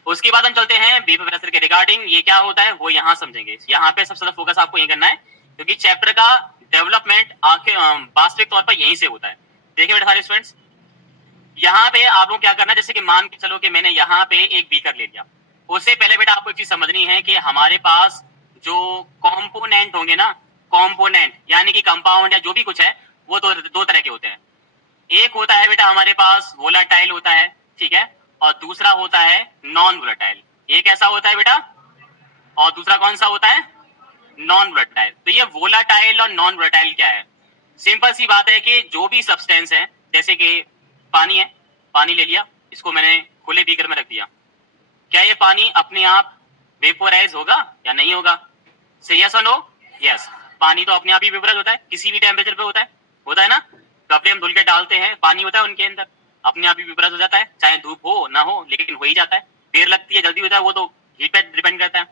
उसके बाद हम चलते हैं वेपर प्रेशर के रिगार्डिंग। ये क्या होता है वो यहाँ समझेंगे। यहाँ पे सबसे ज्यादा फोकस आपको यही करना है, क्योंकि चैप्टर का डेवलपमेंट आखिर वास्तविक तौर पर यहीं से होता है। देखिए बेटा सारे स्टूडेंट्स, यहाँ पे आप लोग क्या करना है, जैसे कि मान के चलो कि मैंने यहाँ पे एक बीकर ले लिया, उससे पहले बेटा आपको एक चीज समझनी है कि हमारे पास जो कॉम्पोनेंट होंगे ना, कॉम्पोनेंट यानी कि कंपाउंड या जो भी कुछ है, वो दो तरह के होते हैं। एक होता है बेटा हमारे पास वोलाटाइल होता है, ठीक है, और दूसरा होता है नॉन वोलाटाइल। एक ऐसा होता है बेटा, और दूसरा कौन सा होता है, नॉन वोलाटाइल। तो ये वोलाटाइल और नॉन वोलाटाइल क्या है, सिंपल सी बात है कि जो भी सब्सटेंस है, जैसे कि पानी है, पानी ले लिया, इसको मैंने खुले बीकर में रख दिया, क्या ये पानी अपने आप वेपोराइज होगा या नहीं होगा? से यस और नो? यस। पानी तो अपने आप ही वेपोराइज होता है, किसी भी टेम्परेचर पे होता है ना। कपड़े हम धुल के डालते हैं, पानी होता है उनके अंदर, अपने आप ही वेपोराइज हो जाता है, चाहे धूप हो ना हो, लेकिन हो ही जाता है। देर लगती है, जल्दी होता है, वो तो हीट पे डिपेंड करता है।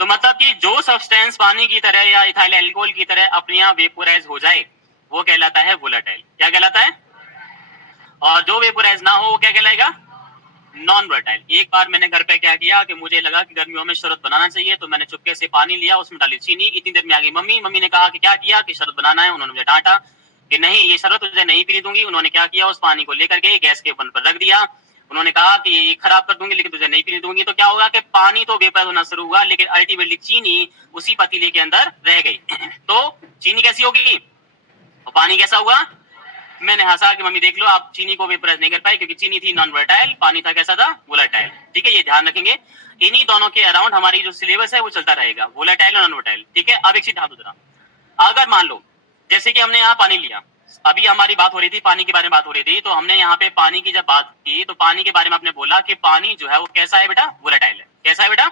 तो मतलब कि जो सब्सटेंस पानी की तरह या इथाइल एल्कोहल की तरह अपने आप वेपोराइज हो जाए, वो कहलाता है वोलेटाइल। क्या कहलाता है? और जो वेपोराइज ना हो वो क्या कहलाएगा? Non volatile. एक बार मैंने घर पे क्या किया कि मुझे लगा कि गर्मियों में शरबत बनाना चाहिए, तो मैंने चुपके से पानी लिया, उसमें डाली चीनी। इतनी देर में आ गई मम्मी ने कहा कि क्या किया कि शरबत बनाना है। उन्होंने मुझे डांटा कि नहीं, ये शरबत तुझे नहीं पीने दूंगी। उन्होंने क्या किया, उस पानी को लेकर के गैस के ओवन पर रख दिया। उन्होंने कहा कि ये खराब कर दूंगी लेकिन तुझे नहीं पीने दूंगी। तो क्या होगा कि पानी तो वेपर होना शुरू हुआ, लेकिन अल्टीमेटली चीनी उसी पतीले के अंदर रह गई। तो चीनी कैसी होगी और पानी कैसा हुआ? मैंने हंसा कि मम्मी देख लो, आप चीनी को वेपराइज नहीं कर पाई क्योंकि चीनी थी नॉन वोलेटाइल, पानी था कैसा था? वोलेटाइल। ठीक है, ये ध्यान रखेंगे। इन्हीं दोनों के अराउंड हमारी जो सिलेबस है वो चलता रहेगा, वोलेटाइल और नॉन वोलेटाइल। ठीक है, अब एक चीज ध्यान दो जरा। अगर मान लो जैसे कि हमने यहाँ पानी लिया, अभी हमारी बात हो रही थी, पानी के बारे में बात हो रही थी, तो हमने यहाँ पे पानी की जब बात की तो पानी के बारे में आपने बोला कि पानी जो है वो कैसा है बेटा? वोलेटाइल है। कैसा है बेटा?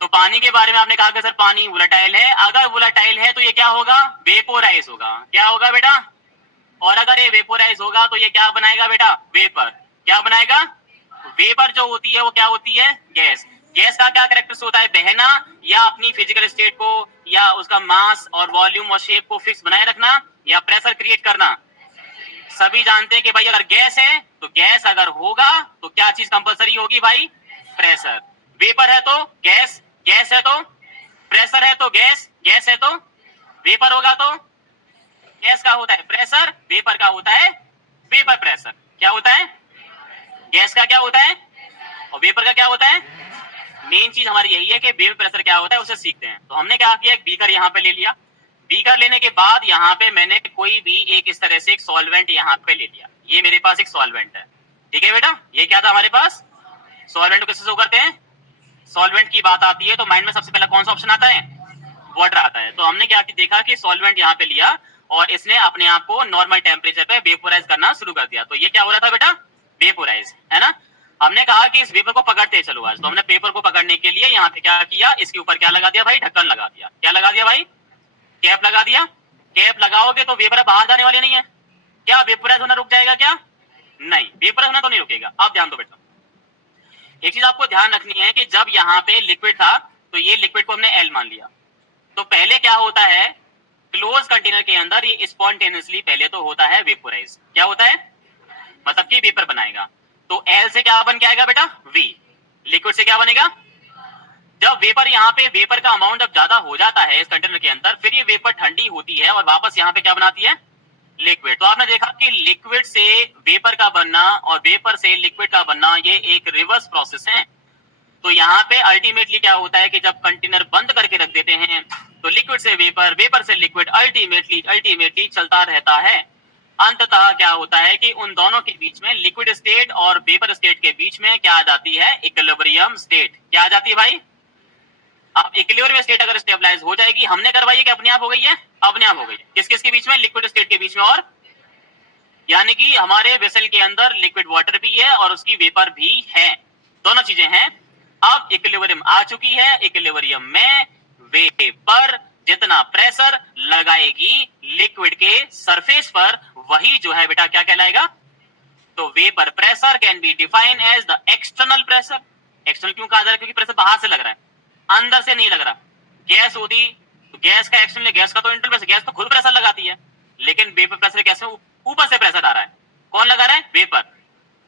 तो पानी के बारे में आपने कहा कि सर पानी वोलेटाइल है। अगर वोलेटाइल है तो ये क्या होगा? वेपोराइज होगा। क्या होगा बेटा? और अगर ये वेपोराइज होगा तो ये क्या बनाएगा बेटा? वेपर। क्या बनाएगा? वेपर जो होती है वो क्या होती है? गैस। गैस का क्या कैरेक्टर्स होता है? बहना, या अपनी फिजिकल स्टेट को या उसका मास और वॉल्यूम और शेप को फिक्स बनाए रखना, या प्रेशर क्रिएट करना। सभी जानते हैं कि भाई अगर गैस है तो गैस अगर होगा तो क्या चीज कंपलसरी होगी भाई? प्रेशर। वेपर है तो गैस, गैस है तो प्रेशर, है तो गैस, गैस है तो वेपर होगा तो गैस का होता है प्रेशर, वेपर का होता है वेपर प्रेशर। क्या होता है? गैस का क्या होता है और वेपर का क्या होता है? मेन चीज हमारी यही है कि वेपर प्रेशर क्या होता है उसे सीखते हैं। तो हमने क्या किया, एक बीकर यहाँ पे ले लिया। बीकर लेने के बाद यहाँ पे मैंने कोई भी एक इस तरह से एक सॉल्वेंट यहाँ पे ले लिया। ये मेरे पास एक सॉल्वेंट है। ठीक है बेटा, ये क्या था हमारे पास? सॉल्वेंट को कैसे शो करते हैं? सॉल्वेंट की बात आती है तो माइंड में सबसे पहला कौन सा ऑप्शन आता है? वाटर आता है। तो हमने क्या देखा कि सॉल्वेंट यहाँ पे लिया और इसने अपने आप को नॉर्मल टेम्परेचर पे वेपोराइज करना शुरू कर दिया। तो ये क्या हो रहा था बेटा? वेपोराइज, है ना। हमने कहा कि इस वेपर को पकड़ते चलो आज। तो हमने पेपर को पकड़ने के लिए यहाँ पे क्या किया, इसके ऊपर क्या लगा दिया भाई? ढक्कन लगा दिया। क्या लगा दिया भाई? कैप लगा दिया। कैप लगाओगे तो वेपर बाहर जाने वाले नहीं है। क्या वेपोराइज होना रुक जाएगा क्या? नहीं, वेपोराइज होना तो नहीं रुकेगा। अब ध्यान दो बेटा, एक चीज आपको ध्यान रखनी है कि जब यहाँ पे लिक्विड था तो ये लिक्विड को हमने एल मान लिया। तो पहले क्या होता है, क्लोज कंटेनर के अंदर ये स्पॉन्टेनियसली पहले तो होता है वेपोराइज। क्या होता है? मतलब कि वेपर बनाएगा। तो एल से क्या बन के आएगा बेटा? वी। लिक्विड से क्या बनेगा? जब वेपर यहाँ पे वेपर का अमाउंट जब ज्यादा हो जाता है इस कंटेनर के अंदर, फिर ये वेपर ठंडी होती है और वापस यहाँ पे क्या बनाती है? लिक्विड। तो आपने देखा कि लिक्विड से वेपर का बनना और वेपर से लिक्विड का बनना ये एक रिवर्स प्रोसेस है। तो यहाँ पे अल्टीमेटली क्या होता है कि जब कंटेनर बंद करके रख देते हैं तो लिक्विड से वेपर, वेपर से लिक्विड अल्टीमेटली चलता रहता है। अंततः क्या होता है कि उन दोनों के बीच में, लिक्विड स्टेट और वेपर स्टेट के बीच में क्या आ जाती है? Equilibrium state. क्या आ जाती है भाई? अब इक्विलिब्रियम स्टेट अगर स्टेबलाइज हो जाएगी, हमने करवाई है कि अपने आप हो गई है? अपने आप हो गई। किस किस के बीच में? लिक्विड स्टेट के बीच में। और यानी कि हमारे वेसल के अंदर लिक्विड वाटर भी है और उसकी वेपर भी है, दोनों चीजें हैं। अब इक्विलिब्रियम आ चुकी है। इक्विलिब्रियम में वेपर जितना प्रेशर लगाएगी लिक्विड के सरफेस पर, वही जो है बेटा क्या कहलाएगा? तो vapour pressure can be defined as the external pressure. External क्यों कहा जा रहा है? क्योंकि प्रेशर बाहर से लग रहा है, अंदर से नहीं लग रहा। गैस होती तो गैस का एक्सटर्नल, गैस का तो इंटरनल प्रेशर, गैस तो खुद प्रेशर लगाती है, लेकिन वेपर प्रेशर कैसे? ऊपर से प्रेशर आ रहा है। कौन लगा रहा है? वेपर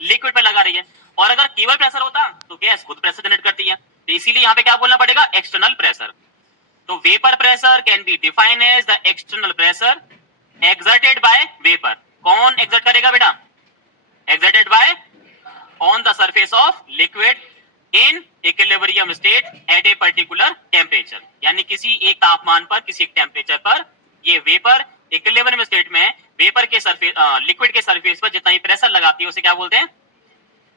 लिक्विड पे लगा रही है। और अगर केवल प्रेशर होता तो गैस खुद प्रेशर जनरेट करती है। तो इसीलिए यहाँ पे क्या बोलना पड़ेगा? External pressure. तो vapour pressure can be defined as the external pressure exerted by vapour. कौन एक्सर्ट करेगा बेटा? Exerted by on the surface of liquid in equilibrium state at a particular temperature. यानी किसी एक तापमान पर, किसी एक टेम्परेचर पर ये वेपर इक्विलिब्रियम स्टेट में वेपर के सरफेस, लिक्विड के सरफेस पर जितना ही प्रेशर लगाती है उसे क्या बोलते हैं?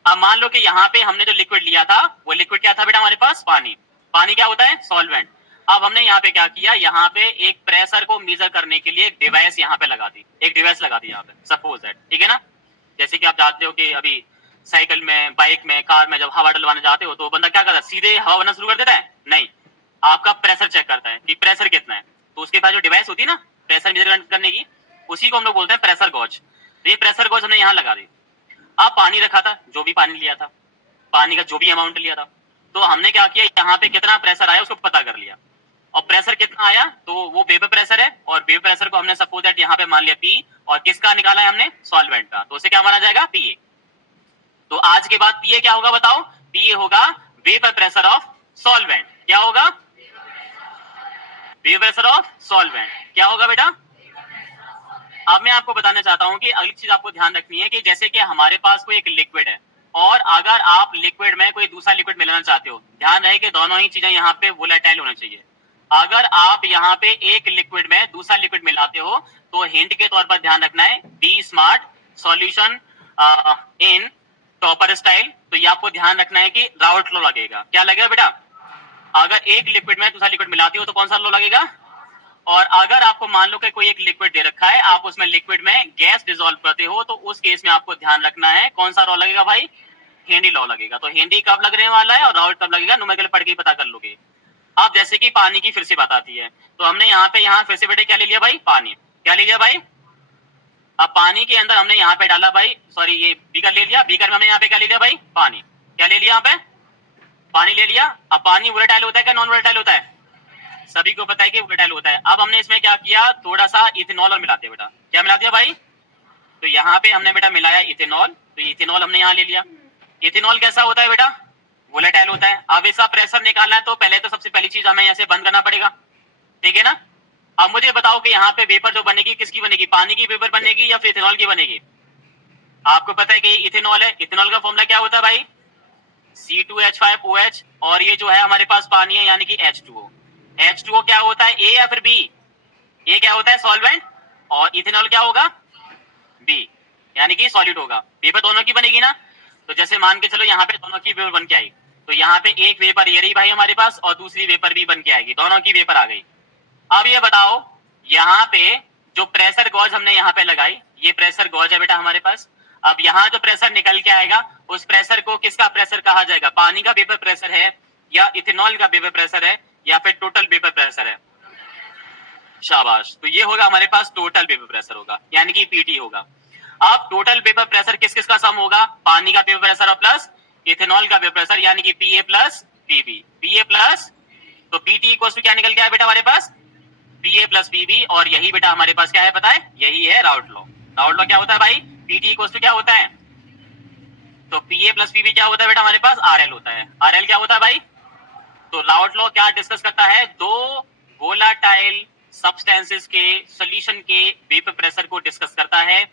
अब मान लो कि यहाँ पे हमने जो लिक्विड लिया था वो लिक्विड क्या था बेटा? हमारे पास पानी। पानी क्या होता है? सॉल्वेंट। अब हमने यहाँ पे क्या किया, यहाँ पे एक प्रेशर को मेजर करने के लिए एक डिवाइस यहाँ पे लगा दी, एक डिवाइस लगा दी यहाँ पे, सपोज दैट, ठीक है ना। जैसे कि आप जानते हो कि अभी साइकिल में, बाइक में, कार में जब हवा डलवाने जाते हो तो बंदा क्या करता है, सीधे हवा भरना शुरू कर देता है? नहीं, आपका प्रेशर चेक करता है कि प्रेशर कितना है। तो उसके पास जो डिवाइस होती है ना प्रेशर मेजर करने की, उसी को हम लोग बोलते हैं प्रेशर गॉज। ये प्रेशर गॉज हमने यहाँ लगा दी। अब पानी रखा था, जो भी पानी लिया था, पानी का जो भी अमाउंट लिया था, तो हमने क्या किया, यहाँ पे कितना प्रेशर आया उसको पता कर लिया। और प्रेशर कितना आया तो वो वेपर प्रेशर है, और वेपर प्रेशर को हमने सपोज दैट यहाँ पे मान लिया पी, और किसका निकाला है हमने, सॉल्वेंट का, तो उसे क्या माना जाएगा, पीए। तो आज के बाद पीए क्या होगा बताओ, पीए होगा वेपर प्रेशर ऑफ सॉल्वेंट। क्या होगा, वेपर प्रेशर ऑफ सॉल्वेंट। क्या होगा बेटा। अब मैं आपको बताना चाहता हूं कि अगली चीज आपको ध्यान रखनी है कि जैसे कि हमारे पास कोई एक लिक्विड है, और अगर आप लिक्विड में कोई दूसरा लिक्विड मिलाना चाहते हो, ध्यान रहे कि दोनों ही चीजें यहाँ पे वोलेटाइल होना चाहिए। अगर आप यहाँ पे एक लिक्विड में दूसरा लिक्विड मिलाते हो तो हिंट के तौर पर ध्यान रखना है, be smart, solution in topper style. तो ये आपको ध्यान रखना है कि राउट लॉ लगेगा। क्या लगेगा बेटा, अगर एक लिक्विड में दूसरा लिक्विड मिलाते हो तो कौन सा लॉ लगेगा। और अगर आपको मान लो कि कोई एक लिक्विड दे रखा है, आप उसमें लिक्विड में गैस डिसॉल्व करते हो, तो उस केस में आपको ध्यान रखना है कौन सा लॉ लगेगा भाई, हेनरी लॉ लगेगा। तो हेनरी कब लगने वाला है और राउट कब लगेगा, न्यूमेरिकल पढ़ के पता कर लोगे। अब जैसे कि पानी की फिर से बात आती है, तो हमने यहाँ पे फिर से बेटे क्या ले लिया भाई, पानी। क्या ले लिया भाई, अब पानी के अंदर हमने यहाँ पे डाला भाई, सॉरी ये बीकर ले लिया, बीकर में हमने यहाँ पे क्या ले लिया भाई, पानी। क्या ले लिया यहाँ पे, पानी ले लिया। अब पानी वोलेटाइल होता है क्या नॉन वोलेटाइल होता है, सभी को पता है कि वोलेटाइल होता है। अब हमने इसमें क्या किया, थोड़ा सा इथेनॉल और मिलाते बेटा। क्या मिला दिया भाई, तो यहाँ पे हमने बेटा मिलाया इथेनॉल, तो इथेनॉल हमने यहाँ ले लिया। इथेनॉल कैसा होता है बेटा, वोलेटाइल होता है। अब इसका प्रेशर निकालना है तो पहले तो सबसे पहली चीज हमें यहाँ से बंद करना पड़ेगा, ठीक है ना। अब मुझे बताओ कि यहाँ पे वेपर जो बनेगी किसकी बनेगी, पानी की वेपर बनेगी या फिर इथेनॉल की बनेगी। आपको पता है कि इथेनॉल है, इथेनॉल का फॉर्मूला क्या होता है भाई, C2H5OH, और ये जो है हमारे पास पानी है यानी कि H2O। H2O क्या होता है, ए या फिर बी, ये क्या होता है सॉल्वेंट, और इथेनॉल क्या होगा, बी, यानी कि सॉलिड होगा। वेपर दोनों की बनेगी ना, तो जैसे मान के चलो यहाँ पे दोनों की वेपर बन के आई, तो यहाँ पे एक वेपर ये रही भाई हमारे पास, और दूसरी वेपर भी बन के आएगी, दोनों की वेपर आ गई। अब ये बताओ, यहाँ पे जो प्रेशर गॉज हमने यहाँ पे लगाई, ये प्रेशर गॉज है बेटा हमारे पास। अब यहाँ जो प्रेशर निकल के आएगा, उस प्रेशर को किसका प्रेशर कहा जाएगा, पानी का वेपर प्रेशर है, या इथेनॉल का वेपर प्रेशर है, या फिर टोटल वेपर प्रेशर है। शाबाश, तो ये होगा हमारे पास टोटल वेपर प्रेशर होगा, यानी कि पीटी होगा। अब टोटल वेपर प्रेशर किस किस का सम होगा, पानी का वेपर प्रेशर और प्लस इथेनॉल का वेपर प्रेशर, यानी कि पीए प्लस पीबी, पीए प्लस, तो पीटी इक्वल्स टू क्या निकल के आया बेटा हमारे पास, पीए प्लस पीबी, और यही बेटा हमारे पास क्या है पता है, यही है राउट लॉ। राउट लॉ क्या होता है भाई, पीटी इक्वल्स टू क्या होता है, तो पीए प्लस पीबी क्या होता है बेटा हमारे पास, आरएल होता है। आरएल क्या होता है भाई, तो राउट लॉ क्या डिस्कस करता है, दो वोलाटाइल सब्सटेंसेस के सॉल्यूशन के वेपर प्रेशर को डिस्कस करता है।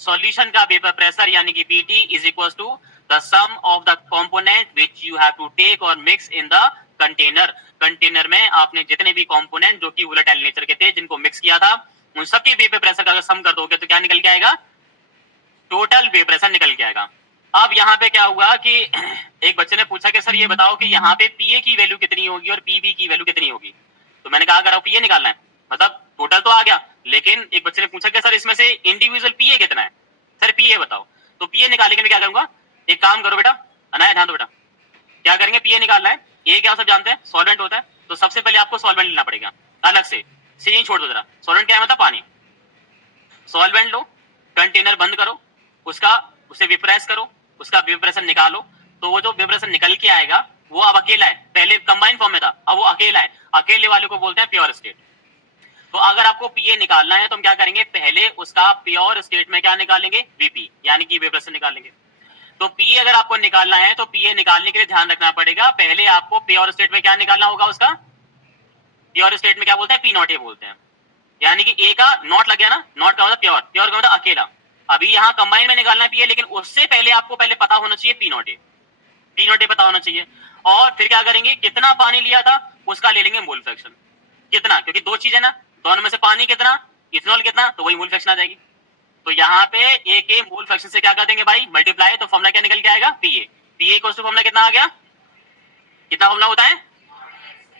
सॉल्यूशन का वेपर प्रेशर यानी कि PT is equal to the sum of the component which you have to take और mix in the container. Container में आपने जितने भी कंपोनेंट जो कि वोलेटाइल नेचर के थे जिनको मिक्स किया था, उन सबके वेपर प्रेशर का अगर सम कर दोगे तो क्या निकल के आएगा, टोटल वेपर प्रेशर निकल के आएगा। अब यहाँ पे क्या हुआ कि एक बच्चे ने पूछा कि सर ये बताओ कि यहाँ पे पीए की वैल्यू कितनी होगी और पीबी की वैल्यू कितनी होगी। तो मैंने कहा अगर पीए निकालना है, मतलब टोटल तो आ गया, लेकिन एक बच्चे ने पूछा कि सर इसमें से इंडिविजुअल पीए कितना है, सर पीए बताओ। तो पीए निकालने के लिए क्या करूंगा, एक काम करो बेटा, अनाया ध्यान दो बेटा, क्या करेंगे, पीए निकालना है, ए क्या सब जानते हैं सॉल्वेंट होता है, तो सबसे पहले आपको सॉल्वेंट लेना पड़ेगा अलग से, सीन छोड़ दो जरा, सॉल्वेंट क्या है मतलब पानी। सॉल्वेंट लो, कंटेनर बंद करो, उसे विप्रेस करो, उसका विप्रेशन निकालो, तो वो जो विप्रेशन निकल के आएगा वो अब अकेला है, पहले कंबाइन फॉर्म में था, अब वो अकेला है, अकेले वाले को बोलते हैं प्योर स्टेट। तो अगर आपको पीए निकालना है तो हम क्या करेंगे, पहले उसका प्योर स्टेट में क्या निकालेंगे, वीपी, यानी कि विप्रेशन निकालेंगे। तो पीए अगर आपको निकालना है तो पीए निकालने के लिए ध्यान रखना पड़ेगा, पहले आपको प्योर स्टेट में क्या निकालना होगा, उसका प्योर स्टेट में क्या बोलते हैं, पी नॉट ए बोलते हैं, यानी कि ए का नॉट लग गया ना, नॉट का मतलब प्योर, प्योर का मतलब अकेला। अभी यहाँ कंबाइन में निकालना है पीए, लेकिन उससे पहले आपको पहले पता होना चाहिए P not A, P not ए पता होना चाहिए। और फिर क्या करेंगे, कितना पानी लिया था उसका ले लेंगे मोल फ्रैक्शन, कितना, क्योंकि दो चीजें ना, दोनों में से पानी कितना, इथेनॉल कितना, तो वही मोल फ्रैक्शन आ जाएगी। तो यहाँ पे ए के मोल फ्रैक्शन से क्या कर देंगे भाई, मल्टीप्लाई, तो फॉर्मूला क्या निकल के आएगा, पीए। पीए को फॉर्मूला कितना आ गया, कितना फॉर्मूला होता है,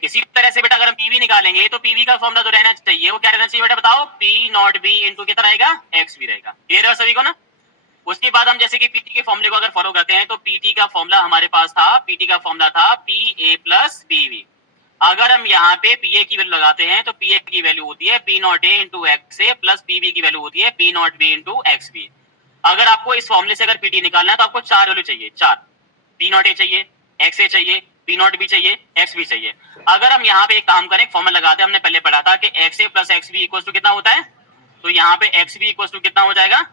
इसी तरह से बेटा अगर हम पीवी निकालेंगे तो पीवी का फॉर्मूला तो रहना चाहिए, वो क्या रहना चाहिए बेटा बताओ, पी नॉट बी इंटू कितना रहेगा, एक्स बी रहेगा। क्लियर है सभी को ना। उसके बाद हम जैसे कि पीटी के फॉर्मूले को अगर फॉलो करते हैं तो पीटी का फॉर्मूला हमारे पास था, पीटी का फॉर्मूला था पी ए प्लस पीवी। अगर हम यहाँ पे पीए की वैल्यू लगाते हैं तो पीए की वैल्यू होती है P not A into X A plus PV की वैल्यू होती है P not B into X B. अगर आपको इस फॉर्मूले से अगर पीटी निकालना है तो आपको 4 वैल्यू चाहिए, 4, पी नॉट ए चाहिए, एक्स ए चाहिए, पी नॉट बी चाहिए, एक्स बी चाहिए। अगर हम यहाँ पे एक काम करें, फॉर्मूला लगाते हैं, हमने पहले पढ़ा था कि X A plus X B equal to कितना होता है, तो यहाँ पे एक्स बी इक्वल टू कितना हो जाएगा,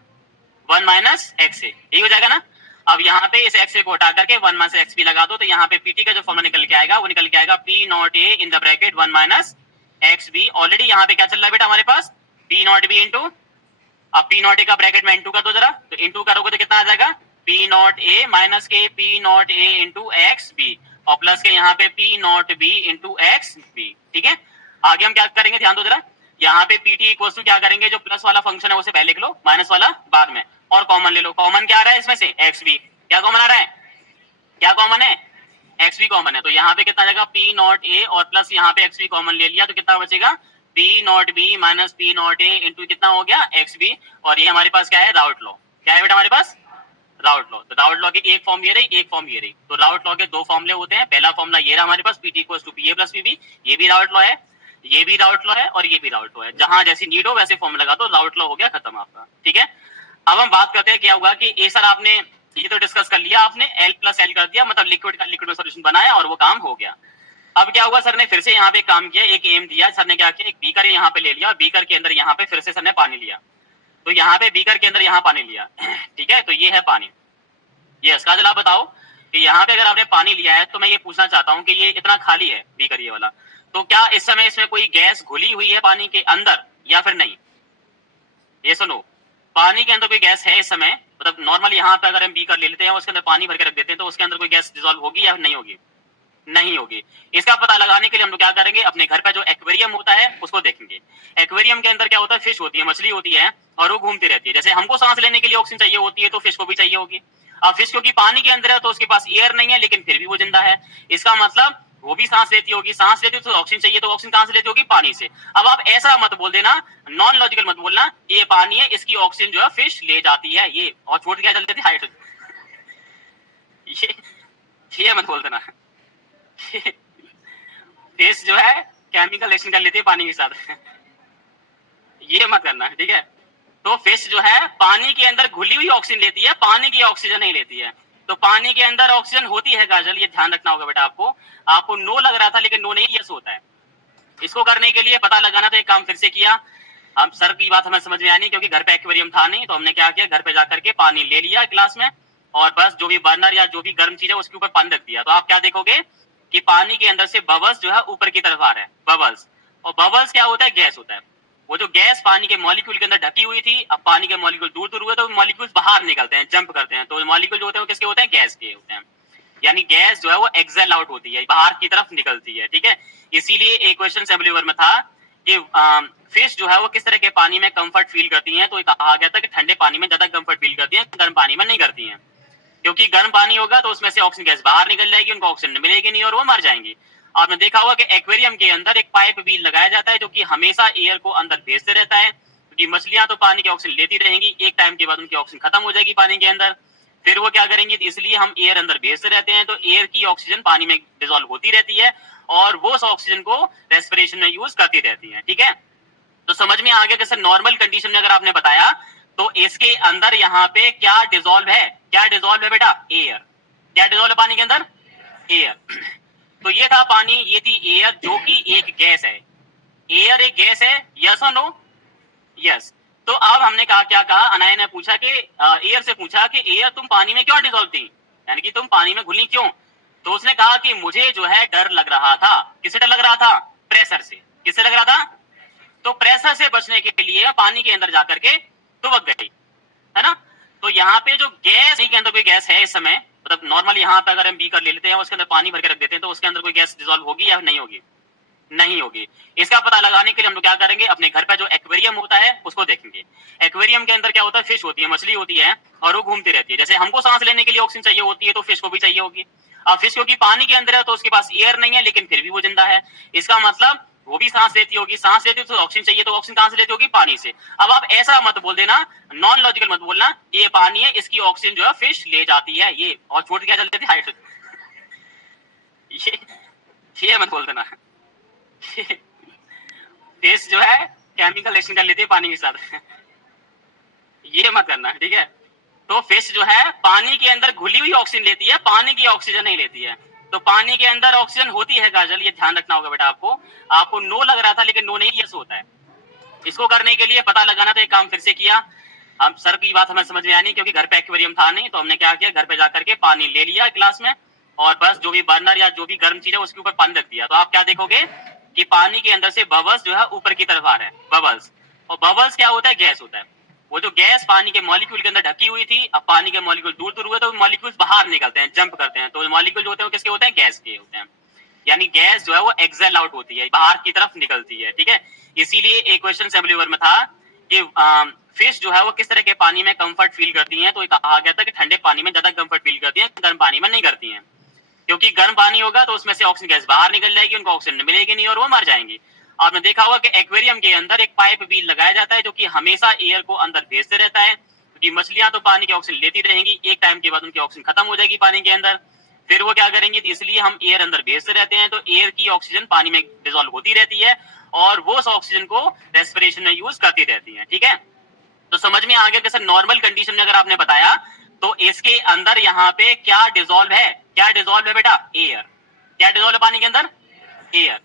1 माइनस एक्स ए, यही हो जाएगा ना। अब यहाँ पे इस एक्स ए को हटा करके 1 माइनस एक्स बी लगा दो, तो यहाँ पे पीटी का जो फॉर्मूला निकल के आएगा वो निकल के आएगा P not A in the bracket 1 minus X B. Already यहाँ पे क्या चल रहा है बेटा हमारे पास, पी नॉट बी इंटू, अब पी नॉट ए का ब्रैकेट में इंटू कर दो जरा, तो इंटू करोगे तो कितना आ जाएगा, पी नॉट ए माइनस के P not A into X B और प्लस के यहाँ पे P not B into X B. ठीक है, आगे हम क्या करेंगे ध्यान दो जरा, यहाँ पे पीटी इक्वल टू क्या करेंगे, जो प्लस वाला फंक्शन है उसे पहले लिख लो, माइनस वाला बाद में, और कॉमन ले लो। कॉमन क्या आ रहा है इसमें से, एक्स बी। क्या कॉमन आ रहा है, क्या कॉमन है, एक्स बी कॉमन है। तो यहाँ पे कितना जाएगा, पी नॉट ए और प्लस यहाँ पे एक्स बी कॉमन ले लिया तो कितना बचेगा, P not B minus P not A into कितना हो गया, एक्स बी। और ये हमारे पास क्या है, राउट लॉ। क्या है बेटा हमारे पास, राउट लॉ। तो राउट लॉ की एक फॉर्म ये रही, एक फॉर्म ये रही। तो राउट लॉ के दो फॉर्मूले होते हैं, पहला फॉर्मूला ये रहा हमारे पास, PT equals to PA plus PB, ये भी राउट लॉ है, ये भी राउट लॉ है और ये भी राउट लॉ है। जहां जैसी नीड हो वैसे फॉर्मूला लगा दो, राउट लॉ हो गया खत्म आपका। ठीक है, अब हम बात करते हैं क्या हुआ कि ए सर आपने ये तो डिस्कस कर लिया, आपने एल प्लस एल कर दिया, मतलब लिक्विड का लिक्विड में सोल्यूशन बनाया और वो काम हो गया। अब क्या हुआ, सर ने फिर से यहाँ पे काम किया, एक एम दिया, सर ने क्या किया, एक बीकर यहाँ पे ले लिया और बीकर के अंदर यहाँ पे फिर से सर ने पानी लिया। तो यहाँ पे बीकर के अंदर यहाँ पानी लिया, ठीक है, तो ये है पानी। यस काजल आप बताओ कि यहाँ पे अगर आपने पानी लिया है तो मैं ये पूछना चाहता हूँ कि ये इतना खाली है बीकर ये वाला, तो क्या इस समय इसमें कोई गैस घुली हुई है पानी के अंदर या फिर नहीं, ये सुनो, पानी के अंदर कोई गैस है इस समय, मतलब नॉर्मल यहाँ पे अगर हम बीकर ले लेते हैं उसके अंदर पानी भर के रख देते हैं तो उसके अंदर कोई गैस डिसॉल्व होगी या नहीं होगी, नहीं होगी। इसका पता लगाने के लिए हम लोग क्या करेंगे, अपने घर पे जो एक्वेरियम होता है उसको देखेंगे। एक्वेरियम के अंदर क्या होता है, फिश होती है, मछली होती है और वो घूमती रहती है। जैसे हमको सांस लेने के लिए ऑक्सीजन चाहिए होती है तो फिश को भी चाहिए होगी। अब फिश क्योंकि पानी के अंदर है तो उसके पास एयर नहीं है लेकिन फिर भी वो जिंदा है, इसका मतलब वो भी सांस लेती होगी, सांस लेती तो ऑक्सीजन चाहिए, तो ऑक्सीजन कहां से लेती होगी, पानी से। अब आप ऐसा मत बोल देना, नॉन लॉजिकल मत बोलना ये पानी है इसकी ऑक्सीजन जो है फिश ले जाती है, ये और छोड़ क्या चलती है हाइड्रोजन, ये मत बोल देना। फिश जो है केमिकल रिएक्शन कर लेती है पानी के साथ, ये मत करना, ठीक है। तो फिश जो है पानी के अंदर घुली हुई ऑक्सीजन लेती है, पानी की ऑक्सीजन नहीं लेती है। तो पानी के अंदर ऑक्सीजन होती है काजल, ये ध्यान रखना होगा बेटा आपको। आपको नो लग रहा था लेकिन नो नहीं, यस होता है। इसको करने के लिए पता लगाना था, एक काम फिर से किया हम, सर की बात हमें समझ में आनी क्योंकि घर पे एक्वेरियम था नहीं, तो हमने क्या किया, घर पे जाकर के पानी ले लिया गिलास में और बस जो भी बर्नर या जो भी गर्म चीज है उसके ऊपर पानी रख दिया। तो आप क्या देखोगे कि पानी के अंदर से बबल्स जो है ऊपर की तरफ आ रहे हैं, बबल्स। और बबल्स क्या होता है, गैस होता है। वो जो गैस पानी के मॉलिक्यूल के अंदर ढकी हुई थी, अब पानी के मॉलिक्यूल दूर दूर हुए तो मॉलिक्यूल बाहर निकलते हैं, जंप करते हैं। तो मॉलिक्यूल जो होते हैं वो किसके होते हैं, गैस के होते हैं। यानी गैस जो है वो एक्सेल आउट होती है, बाहर की तरफ निकलती है, ठीक है। इसीलिए एक क्वेश्चन असेंबली वर्क में था कि फिश जो है वो किस तरह के पानी में कंफर्ट फील करती हैं, तो कहा गया था कि ठंडे पानी में ज्यादा कंफर्ट फील करती हैं, गर्म पानी में नहीं करती हैं। क्योंकि गर्म पानी होगा तो उसमें से ऑक्सीजन गैस बाहर निकल जाएगी, उनको ऑक्सीजन मिलेगी नहीं और वो मर जाएंगी। आपने देखा होगा कि एक्वेरियम के अंदर एक पाइप भी लगाया जाता है जो कि हमेशा एयर को अंदर भेजते रहता है, क्योंकि मछलियां तो पानी की ऑक्सीजन लेती रहेंगी, एक टाइम के बाद उनकी ऑक्सीजन खत्म हो जाएगी पानी के अंदर, फिर वो क्या करेंगी, इसलिए हम एयर अंदर भेजते रहते हैं। तो एयर की ऑक्सीजन पानी में डिसॉल्व होती रहती है और वो ऑक्सीजन को रेस्पिरेशन में यूज करती रहती है, ठीक है। तो समझ में आ गया कि सर नॉर्मल कंडीशन में अगर आपने बताया तो इसके अंदर यहाँ पे क्या डिसॉल्व है, क्या डिसॉल्व है बेटा, एयर। क्या डिसॉल्व है पानी के अंदर, एयर। तो ये था पानी, ये थी एयर जो कि एक गैस है। एयर एक गैस है, यस और नो, यस। तो अब हमने कहा, क्या कहा, अनाया ने पूछा कि एयर से पूछा कि एयर तुम पानी में क्यों डिसॉल्व थी, यानी कि तुम पानी में घुली क्यों। तो उसने कहा कि मुझे जो है डर लग रहा था। किससे डर लग रहा था, प्रेशर से। किससे लग रहा था, तो प्रेशर से बचने के लिए पानी के अंदर जाकर के दुबक गई, है ना। तो यहाँ पे जो गैस के अंदर कोई गैस है इस समय, मतलब नॉर्मल यहाँ पे अगर हम बीकर ले लेते हैं उसके अंदर पानी भर के रख देते हैं तो उसके अंदर कोई गैस डिसॉल्व होगी या नहीं होगी, नहीं होगी। इसका पता लगाने के लिए हम लोग क्या करेंगे, अपने घर पे जो एक्वेरियम होता है उसको देखेंगे। एक्वेरियम के अंदर क्या होता है, फिश होती है, मछली होती है और वो घूमती रहती है। जैसे हमको सांस लेने के लिए ऑक्सीजन चाहिए होती है तो फिश को भी चाहिए होगी। अब फिश क्योंकि पानी के अंदर है तो उसके पास एयर नहीं है, लेकिन फिर भी वो जिंदा है। इसका मतलब वो भी सांस लेती होगी, सांस लेती तो ऑक्सीजन चाहिए, तो ऑक्सीजन कहां से लेती होगी? पानी से। अब आप ऐसा मत बोल देना, नॉन लॉजिकल मत बोलना ये पानी है, इसकी ऑक्सीजन जो है फिश ले जाती है, ये और छोड़ क्या चलती थी हाइड्रोजन। ये मत बोल देना। फिश जो है केमिकल रिएक्शन कर लेती है पानी के साथ। ये मत करना, ठीक है। तो फिश जो है पानी के अंदर घुली हुई ऑक्सीजन लेती है, पानी की ऑक्सीजन नहीं लेती है। तो पानी के अंदर ऑक्सीजन होती है काजल, ये ध्यान रखना होगा बेटा आपको। आपको नो लग रहा था लेकिन नो नहीं, यस होता है। इसको करने के लिए पता लगाना, तो एक काम फिर से किया। हम सर की बात हमें समझ में आनी, क्योंकि घर पे एक्वेरियम था नहीं, तो हमने क्या किया, घर पे जाकर के पानी ले लिया गिलास में, और बस जो भी बर्नर या जो भी गर्म चीज है उसके ऊपर पानी रख दिया। तो आप क्या देखोगे कि पानी के अंदर से बबल्स जो है ऊपर की तरफ आ रहे हैं, बबल्स। और बबल्स क्या होता है? गैस होता है। वो जो गैस पानी के मॉलिक्यूल के अंदर ढकी हुई थी, अब पानी के मॉलिक्यूल दूर दूर हुए तो मॉलिक्यूल्स बाहर निकलते हैं, जंप करते हैं। तो मॉलिक्यूल जो होते हैं वो किसके होते हैं? गैस के होते हैं। यानी गैस जो है वो एक्सेल आउट होती है, बाहर की तरफ निकलती है, ठीक है। इसीलिए एक क्वेश्चन असेंबली वर्क में था कि फिश जो है वो किस तरह के पानी में कंफर्ट फील करती हैं, तो कहा गया था कि ठंडे पानी में ज्यादा कंफर्ट फील करती हैं, गर्म पानी में नहीं करती हैं। क्योंकि गर्म पानी होगा तो उसमें से ऑक्सीजन गैस बाहर निकल जाएगी, उनको ऑक्सीजन मिलेगी नहीं और वो मर जाएंगी। आपने देखा होगा कि एक्वेरियम के अंदर एक पाइप भी लगाया जाता है जो कि हमेशा एयर को अंदर भेजते रहता है, क्योंकि मछलियां तो पानी की ऑक्सीजन लेती रहेंगी, एक टाइम के बाद उनकी ऑक्सीजन खत्म हो जाएगी पानी के अंदर, फिर वो क्या करेंगे, इसलिए हम एयर अंदर भेजते रहते हैं। तो एयर की ऑक्सीजन पानी में डिसॉल्व होती रहती है और वो उस ऑक्सीजन को रेस्पिरेशन में यूज करती रहती है, ठीक है। तो समझ में आ गया कैसे नॉर्मल कंडीशन में अगर आपने बताया तो इसके अंदर यहाँ पे क्या डिसॉल्व है? क्या डिसॉल्व है बेटा? एयर। क्या डिसॉल्व है पानी के अंदर? एयर।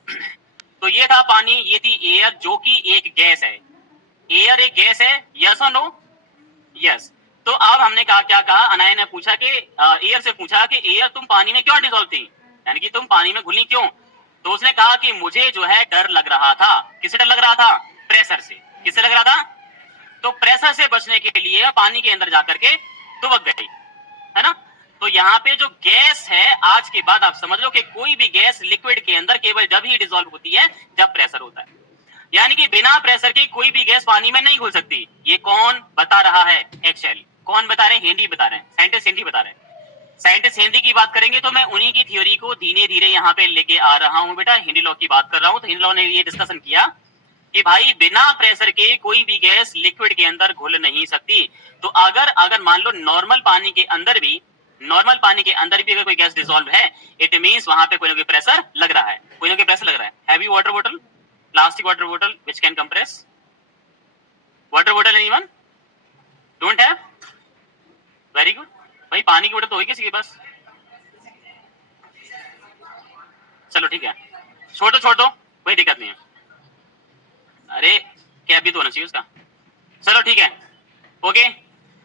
तो ये था पानी, ये थी एयर जो कि एक गैस है। एयर एक गैस है, यस और नो? यस। तो अब हमने कहा, क्या कहा, अनाया ने पूछा कि एयर से पूछा कि एयर तुम पानी में क्यों डिसॉल्व थी, यानी कि तुम पानी में घुली क्यों? तो उसने कहा कि मुझे जो है डर लग रहा था। किससे डर लग रहा था? प्रेशर से। किससे लग रहा था? तो प्रेशर से बचने के लिए पानी के अंदर जाकर के दुबक गई, है ना। तो यहाँ पे जो गैस है, आज के बाद आप समझ लो कि कोई भी गैस लिक्विड के अंदर केवल जब ही डिसॉल्व होती है जब प्रेशर होता है, यानी कि बिना प्रेशर के कोई भी गैस पानी में नहीं घुल सकती। ये कौन बता रहा है? एक्चुअली कौन बता रहे हैं? हिंदी बता रहे हैं, साइंटिस्ट हिंदी बता रहे हैं। साइंटिस्ट हिंदी की बात करेंगे तो मैं उन्हीं की थ्योरी को धीरे धीरे यहाँ पे लेके आ रहा हूँ बेटा। हिंदी लॉ की बात कर रहा हूँ, तो हिंदी लॉ ने ये डिस्कशन किया कि भाई बिना प्रेशर के कोई भी गैस लिक्विड के अंदर घुल नहीं सकती। तो अगर मान लो नॉर्मल पानी के अंदर भी अगर कोई गैस डिसॉल्व है, इट मींस वहां पे कोई ना कोई प्रेशर लग रहा है, कोई ना कोई प्रेशर लग रहा है। हैवी वाटर बोतल, plastic water bottle which can compress, water bottle anyone don't have? very good। भाई पानी की बोतल तो होगी किसी के पास? चलो ठीक है, छोड़ दो कोई दिक्कत नहीं है। अरे कैप भी तो होना चाहिए उसका। चलो ठीक है, ओके।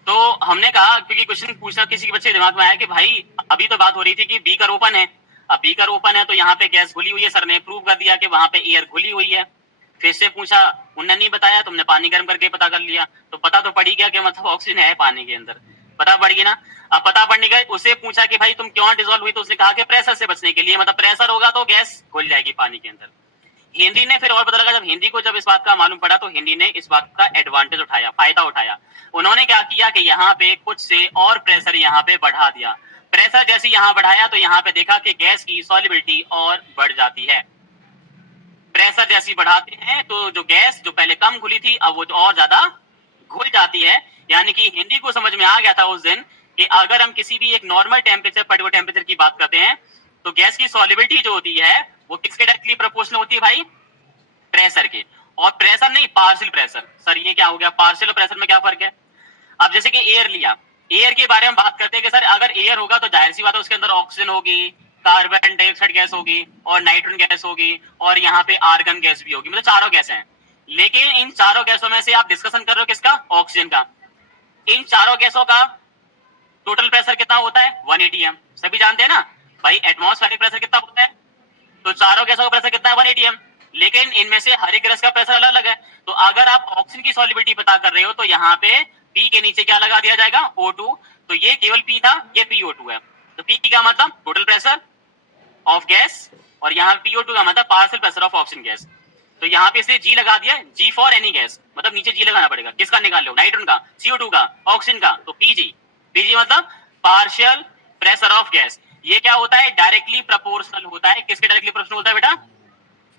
तो हमने कहा, क्योंकि क्वेश्चन पूछना किसी के बच्चे के दिमाग में आया कि भाई अभी तो बात हो रही थी कि बीकर ओपन है, अब बीकर ओपन है तो यहाँ पे गैस घुली हुई है, सर ने प्रूव कर दिया कि वहां पे एयर घुली हुई है। फिर से पूछा, उन्होंने नहीं बताया, तुमने पानी गर्म करके पता कर लिया, तो पता तो पड़ ही गया कि मतलब ऑक्सीजन है पानी के अंदर, पता पड़ गई ना। अब पता पड़ने का उसे पूछा कि भाई तुम क्यों डिसॉल्व हुई, तो उसने कहा कि प्रेशर से बचने के लिए, मतलब प्रेशर होगा तो गैस घुल जाएगी पानी के अंदर। हिंदी ने फिर और पता लगा, जब हिंदी को जब इस बात का मालूम पड़ा तो हिंदी ने इस बात का एडवांटेज उठाया, फायदा उठाया। उन्होंने क्या किया कि यहाँ पे कुछ से और प्रेशर यहाँ पे बढ़ा दिया। प्रेशर जैसे यहाँ बढ़ाया तो यहाँ पे देखा कि गैस की सॉल्युबिलिटी और बढ़ जाती है। प्रेशर जैसी बढ़ाते हैं तो जो गैस जो पहले कम घुली थी अब वो और ज्यादा घुल जाती है। यानी कि हिंदी को समझ में आ गया था उस दिन कि अगर हम किसी भी एक नॉर्मल टेम्परेचर, पर्टिकुलर टेम्परेचर की बात करते हैं तो गैस की सॉल्युबिलिटी जो होती है वो किसके डायरेक्टली प्रोपोर्शनल होती है भाई? प्रेशर के। और प्रेशर नहीं, पार्शियल प्रेशर। सर ये क्या हो गया? पार्शियल और प्रेशर में क्या फर्क है? अब जैसे कि एयर लिया, एयर के बारे में बात करते हैं कि सर अगर एयर होगा तो जाहिर सी बात है उसके अंदर ऑक्सीजन होगी, कार्बन डाइऑक्साइड गैस होगी और नाइट्रोजन गैस होगी और यहाँ पे आर्गन गैस भी होगी, मतलब चारों गैस हैं। लेकिन इन चारों गैसों में से आप डिस्कशन कर रहे हो किसका? ऑक्सीजन का। इन चारों गैसों का टोटल प्रेशर कितना होता है? 180 एम। सभी जानते हैं ना भाई एटमॉस्फेरिक प्रेशर कितना होता है? तो चारों गैसों का प्रेशर कितना है? 180 एम। लेकिन इनमें से हर एक गैस का प्रेशर अलग अलग है। तो अगर आप ऑक्सीजन की सॉल्युबिलिटी पता कर रहे हो तो यहाँ पे P के नीचे क्या लगा दिया जाएगा? O2। तो ये केवल P था, ये PO2 है। तो P का मतलब टोटल प्रेशर ऑफ गैस और यहाँ PO2 का मतलब partial pressure of oxygen gas. तो यहाँ पे इसलिए G लगा दिया, G फॉर एनी गैस, मतलब नीचे G लगाना पड़ेगा। किसका निकाल लो? नाइट्रोजन का, CO2 का, ऑक्सीजन का। तो PG, PG मतलब पार्शियल प्रेशर ऑफ गैस। ये क्या होता है, डायरेक्टली प्रोपोर्शनल होता है। किसके डायरेक्टली प्रोपोर्शनल होता है बेटा,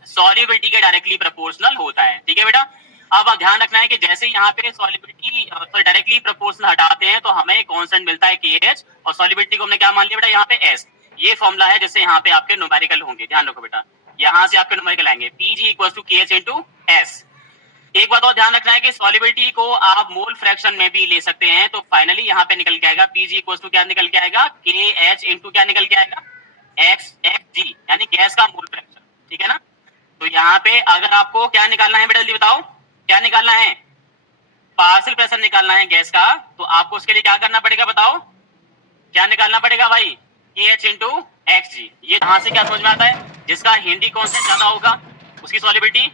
सॉल्युबिलिटी के डायरेक्टली प्रोपोर्शनल होता है। ठीक है बेटा, अब ध्यान रखना है कि जैसे यहाँ पे सॉल्युबिलिटी डायरेक्टली प्रोपोर्शनल हटाते हैं तो हमें कांस्टेंट मिलता है KH, और सॉल्युबिलिटी को हमने क्या मान लिया बेटा यहाँ पे S। ये फॉर्मूला है जिससे यहाँ पे आपके न्यूमेरिकल होंगे, ध्यान रखो बेटा, यहाँ से आपके न्यूमेरिकल आएंगे Pg equal to KH into S। एक बात और ध्यान रखना है कि सॉल्युबिलिटी को आप मोल फ्रैक्शन में भी ले सकते हैं, तो फाइनली यहाँ पे निकल के आएगा Pg इक्वल टू क्या निकल के आएगा, KH इंटू क्या निकल के आएगा, XG, यानी गैस का मोल फ्रैक्शन। ठीक है ना, तो यहाँ पे अगर आपको क्या निकालना है बेटा, जल्दी बताओ क्या निकालना है, पार्शियल प्रेशर निकालना है गैस का, तो आपको उसके लिए क्या करना पड़ेगा, बताओ क्या निकालना पड़ेगा भाई, KH इंटू XG। ये यहां से क्या समझ में आता है, जिसका हेनरी कांस्टेंट ज्यादा होगा उसकी सॉल्युबिलिटी,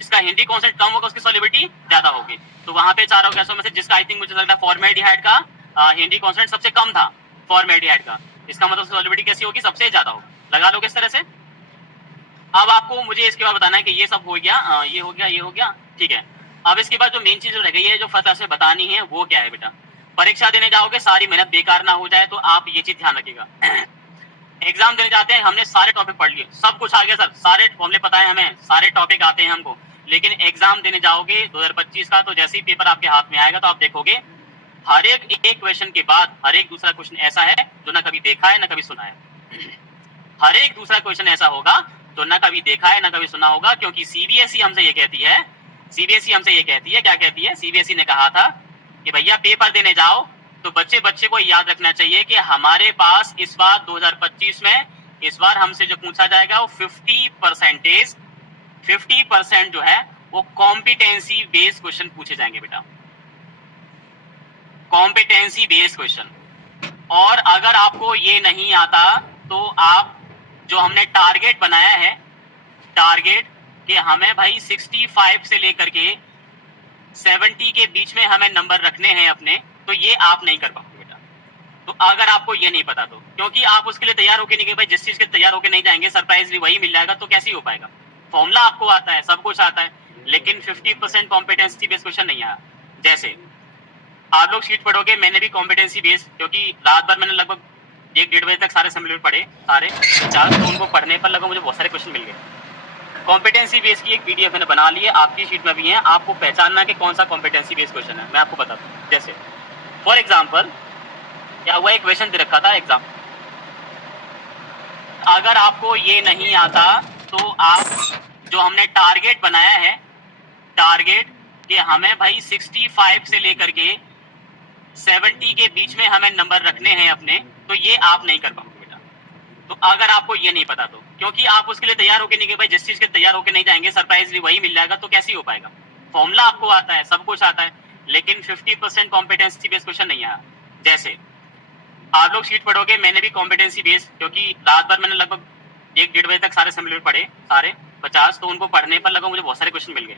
जिसका हेनरी कांस्टेंट कम होगा उसकी सॉल्युबिलिटी ज्यादा होगी। तो वहां पे चारों गैसों में से जिसका आई थिंक मुझे लगता है फॉर्मेल्डिहाइड का हेनरी कांस्टेंट सबसे कम था, फॉर्मेल्डिहाइड का, इसका मतलब सॉल्युबिलिटी कैसी होगी, सबसे ज्यादा होगी। लगा लो किस तरह से। अब आपको मुझे इसके बाद बताना है कि ये सब हो गया, ये हो गया, ये हो गया, ठीक है। अब इसके बाद जो मेन चीज रह गई है जो फर्स्ट क्लास में बतानी है वो क्या है बेटा, परीक्षा देने जाओगे सारी मेहनत बेकार ना हो जाए, तो आप ये चीज ध्यान रखिएगा। एग्जाम देने जाते हैं, हमने सारे टॉपिक पढ़ लिए, सब कुछ आ गया सर, सारे फॉर्मूले पता है हमें, सारे टॉपिक आते हैं हमको, लेकिन एग्जाम देने जाओगे 2025 का, तो जैसे ही पेपर आपके हाथ में आएगा तो आप देखोगे हर एक क्वेश्चन के बाद हर एक दूसरा क्वेश्चन ऐसा है जो ना कभी देखा है ना कभी सुना है। हर एक दूसरा क्वेश्चन ऐसा होगा तो ना कभी देखा है ना कभी सुना होगा, क्योंकि सीबीएसई हमसे ये कहती है, सीबीएसई हमसे ये कहती है, क्या कहती है, सीबीएसई ने कहा था कि भैया पेपर देने जाओ तो बच्चे को याद रखना चाहिए कि हमारे पास इस बार 2025 में इस बार हमसे जो पूछा जाएगा वो 50% जो है वो कॉम्पिटेंसी बेस्ड क्वेश्चन पूछे जाएंगे बेटा, कॉम्पिटेंसी बेस्ड क्वेश्चन। और अगर आपको ये नहीं आता तो आप जो हमने टारगेट बनाया है, टारगेट कि हमें भाई 65 से लेकर के 70 के बीच में हमें नंबर रखने हैं अपने, तो ये आप नहीं कर पाओगे बेटा। तो अगर आपको ये नहीं पता तो, क्योंकि आप उसके लिए तैयार होके नहीं गए भाई, जिस चीज के तैयार होके नहीं जाएंगे सरप्राइज भी वही मिल जाएगा, तो कैसे हो पाएगा। फॉर्मूला आपको आता है, सब कुछ आता है, लेकिन 50% कॉम्पिटेंसी बेस्ड क्वेश्चन नहीं आया। जैसे आप लोग शीट पढ़ोगे, मैंने भी कॉम्पिटेंसी बेस्ड, क्योंकि रात भर मैंने लगभग 1-1.5 बजे तक सारे सिमिलर पढ़े, सारे 50, तो उनको पढ़ने पर लगभग मुझे बहुत सारे क्वेश्चन मिल गए। कॉम्पिटेंसी बेस्ड की एक पीडीएफ मैंने बना ली है, आपकी शीट में भी है, आपको पहचानना कि कौन सा कॉम्पिटेंसी बेस्ड क्वेश्चन है, मैं आपको बताता हूँ। जैसे फॉर एग्जाम्पल क्या हुआ, एक क्वेश्चन दे रखा था एग्जाम, अगर आपको ये नहीं आता तो आप जो हमने टारगेट बनाया है, टारगेट कि हमें भाई 65 से लेकर के 70 के बीच में हमें नंबर रखने हैं अपने, तो ये आप नहीं कर पाओगे बेटा। तो अगर आपको ये नहीं पता तो, क्योंकि आप उसके लिए तैयार होके नहीं गए भाई, जिस चीज के तैयार होके नहीं जाएंगे सरप्राइज भी वही मिल जाएगा, तो कैसे हो पाएगा। फॉर्मूला आपको आता है, सब कुछ आता है, लेकिन 50% कॉम्पिटेंसी बेस्ड क्वेश्चन नहीं आया। जैसे आप लोग शीट पढ़ोगे, मैंने भी कॉम्पिटेंसी बेस्ड, क्योंकि रात भर मैंने लगभग 1-1.5 बजे तक सारे सिमिलर पढ़े, सारे 50, तो उनको पढ़ने पर लगभग मुझे बहुत सारे क्वेश्चन मिल गए।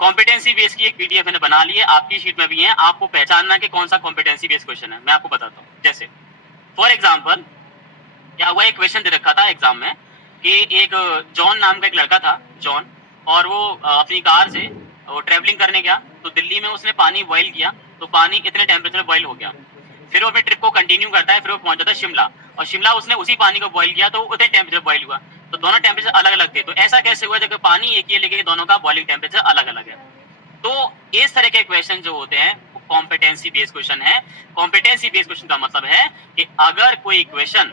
कॉम्पिटेंसी बेस्ड की एक पीडीएफ मैंने बना ली है, आपकी शीट में भी है, आपको पहचानना कि कौन सा कॉम्पिटेंसी बेस्ड क्वेश्चन है, मैं आपको बताता हूँ। जैसे फॉर एग्जाम्पल क्या हुआ, एक क्वेश्चन दे रखा था एग्जाम में कि एक जॉन नाम का एक लड़का था, जॉन, और वो अपनी कार से वो ट्रेवलिंग करने गया, तो दिल्ली में उसने पानी बॉयल किया, तो पानी इतने टेम्परेचर बॉयल हो गया, फिर वो अपने ट्रिप को कंटिन्यू करता है, फिर वो पहुंच जाता है शिमला, और शिमला उसने उसी पानी को बॉयल किया तो उतने टेम्परेचर बॉयल हुआ, तो दोनों टेम्परेचर अलग अलग थे, तो ऐसा कैसे हुआ जब पानी एक ही है लेकिन दोनों का बॉइलिंग टेम्परेचर अलग अलग है। तो इस तरह के क्वेश्चन जो होते हैं वो कॉम्पिटेंसी बेस्ड क्वेश्चन है। कॉम्पिटेंसी बेस्ड क्वेश्चन का मतलब है कि अगर कोई क्वेश्चन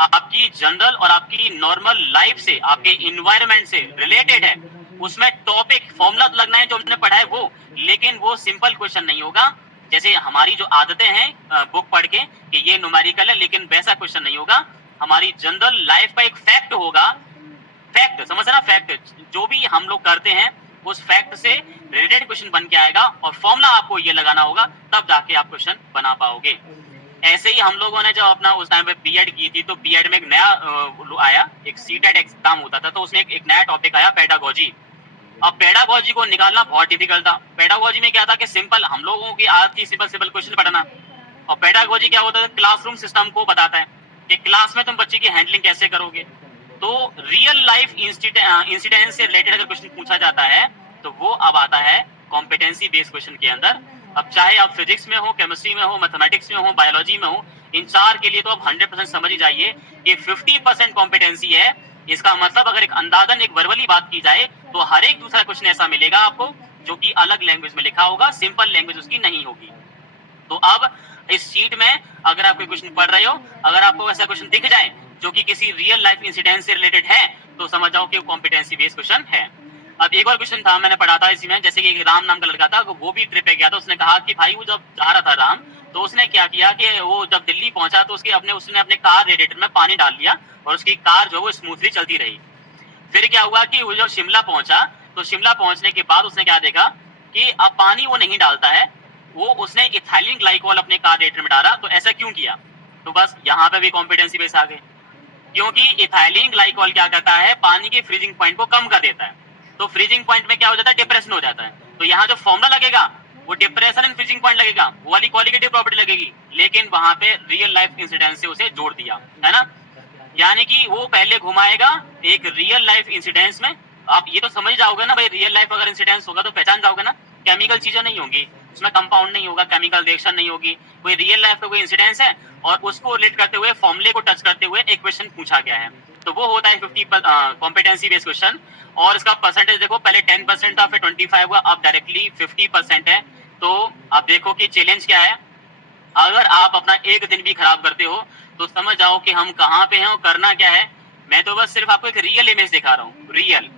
आपकी जनरल और आपकी नॉर्मल लाइफ से, आपके इन्वायरमेंट से रिलेटेड है, उसमें टॉपिक फॉर्मूला तो लगना है जो हमने पढ़ा है वो, लेकिन वो सिंपल क्वेश्चन नहीं होगा, जैसे हमारी जो आदतें हैं बुक पढ़ के कि ये न्यूमेरिकल है, लेकिन वैसा क्वेश्चन नहीं होगा, हमारी जनरल लाइफ का एक फैक्ट होगा, फैक्ट समझना, फैक्ट जो भी हम लोग करते हैं उस फैक्ट से रिलेटेड क्वेश्चन बन के आएगा, और फॉर्मूला आपको ये लगाना होगा, तब जाके आप क्वेश्चन बना पाओगे। ऐसे ही हम लोगों ने जब अपना उस टाइम पे बीएड की थी, तो बीएड में एक नया आया, एक सीटेट एग्जाम होता था, तो उसमें एक नया टॉपिक आया पेडागोजी। अब पेडागोजी को निकालना बहुत डिफिकल्ट था। पेडागोजी में क्या था कि सिंपल हम लोगों की आदत थी सिंपल क्वेश्चन पढ़ना, और पेडागोजी क्या होता है, क्लासरूम सिस्टम को बताता है कि क्लास में तुम बच्चे की हैंडलिंग कैसे करोगे। तो रियल लाइफ इंसिडेंट से रिलेटेड अगर क्वेश्चन पूछा जाता है तो वो अब आता है कॉम्पिटेंसी बेस्ड क्वेश्चन के अंदर। अब चाहे आप फिजिक्स में हो, केमिस्ट्री में हो, मैथमेटिक्स में हो, बायोलॉजी में हो, इन 4 के लिए तो आप 100% समझ ही जाइए कि 50% कॉम्पिटेंसी है। इसका मतलब अगर एक अंदाजन एक वर्बली बात की जाए तो हर एक दूसरा क्वेश्चन ऐसा मिलेगा आपको जो कि अलग लैंग्वेज में लिखा होगा, सिंपल लैंग्वेज उसकी नहीं होगी। तो अब इस शीट में अगर आप कोई क्वेश्चन पढ़ रहे हो, अगर आपको ऐसा क्वेश्चन दिख जाए जो कि किसी रियल लाइफ इंसिडेंट से रिलेटेड है तो समझ जाओ कि वो कॉम्पिटेंसी बेस्ड क्वेश्चन है। अब एक और क्वेश्चन था, मैंने पढ़ा था इसी में, जैसे कि राम नाम का लड़का था, वो भी ट्रिप पे गया था। उसने कहा कि भाई वो जब जा रहा था राम, तो उसने क्या किया कि वो जब दिल्ली पहुंचा तो उसने अपने कार रेडिएटर में पानी डाल लिया और उसकी कार जो वो स्मूथली चलती रही। फिर क्या हुआ कि वो जब शिमला पहुंचा तो शिमला पहुंचने के बाद उसने क्या देखा कि अब पानी वो नहीं डालता है, वो उसने इथाइलिन ग्लाइकोल अपने कार रेडिएटर में डाला। तो ऐसा क्यों किया? तो बस यहाँ पे भी कॉम्पिटेंसी बेस आ गई, क्योंकि इथाइलिन ग्लाइकोल क्या करता है, पानी के फ्रीजिंग पॉइंट को कम कर देता है। तो फ्रीजिंग पॉइंट में क्या हो जाता है, डिप्रेशन हो जाता है। तो यहाँ जो फॉर्मूला लगेगा वो डिप्रेशन एंड फ्रीजिंग पॉइंट लगेगा, वो वाली क्वालिटेटिव प्रॉपर्टी लगेगी, लेकिन वहां पे रियल लाइफ इंसिडेंट से उसे जोड़ दिया है ना। यानी कि वो पहले घुमाएगा एक रियल लाइफ इंसिडेंट्स में। आप ये तो समझ जाओगे ना भाई, रियल लाइफ अगर इंसिडेंट्स होगा तो पहचान जाओगे ना, केमिकल चीजें नहीं होंगी उसमें, कंपाउंड नहीं होगा, केमिकल रिएक्शन नहीं होगी, कोई रियल लाइफ का कोई इंसिडेंस है और उसको रिलेट करते हुए फॉर्मूले को टच करते हुए एक क्वेश्चन पूछा गया है। तो वो होता है 50 कॉम्पिटेंसी बेस्ड क्वेश्चन। और इसका परसेंटेज देखो, पहले 10% था, फिर 25 हुआ, अब डायरेक्टली 50% है। तो आप देखो कि चैलेंज क्या है। अगर आप अपना एक दिन भी खराब करते हो तो समझ जाओ कि हम कहाँ पे हैं और करना क्या है। मैं तो बस सिर्फ आपको एक रियल इमेज दिखा रहा हूँ, रियल,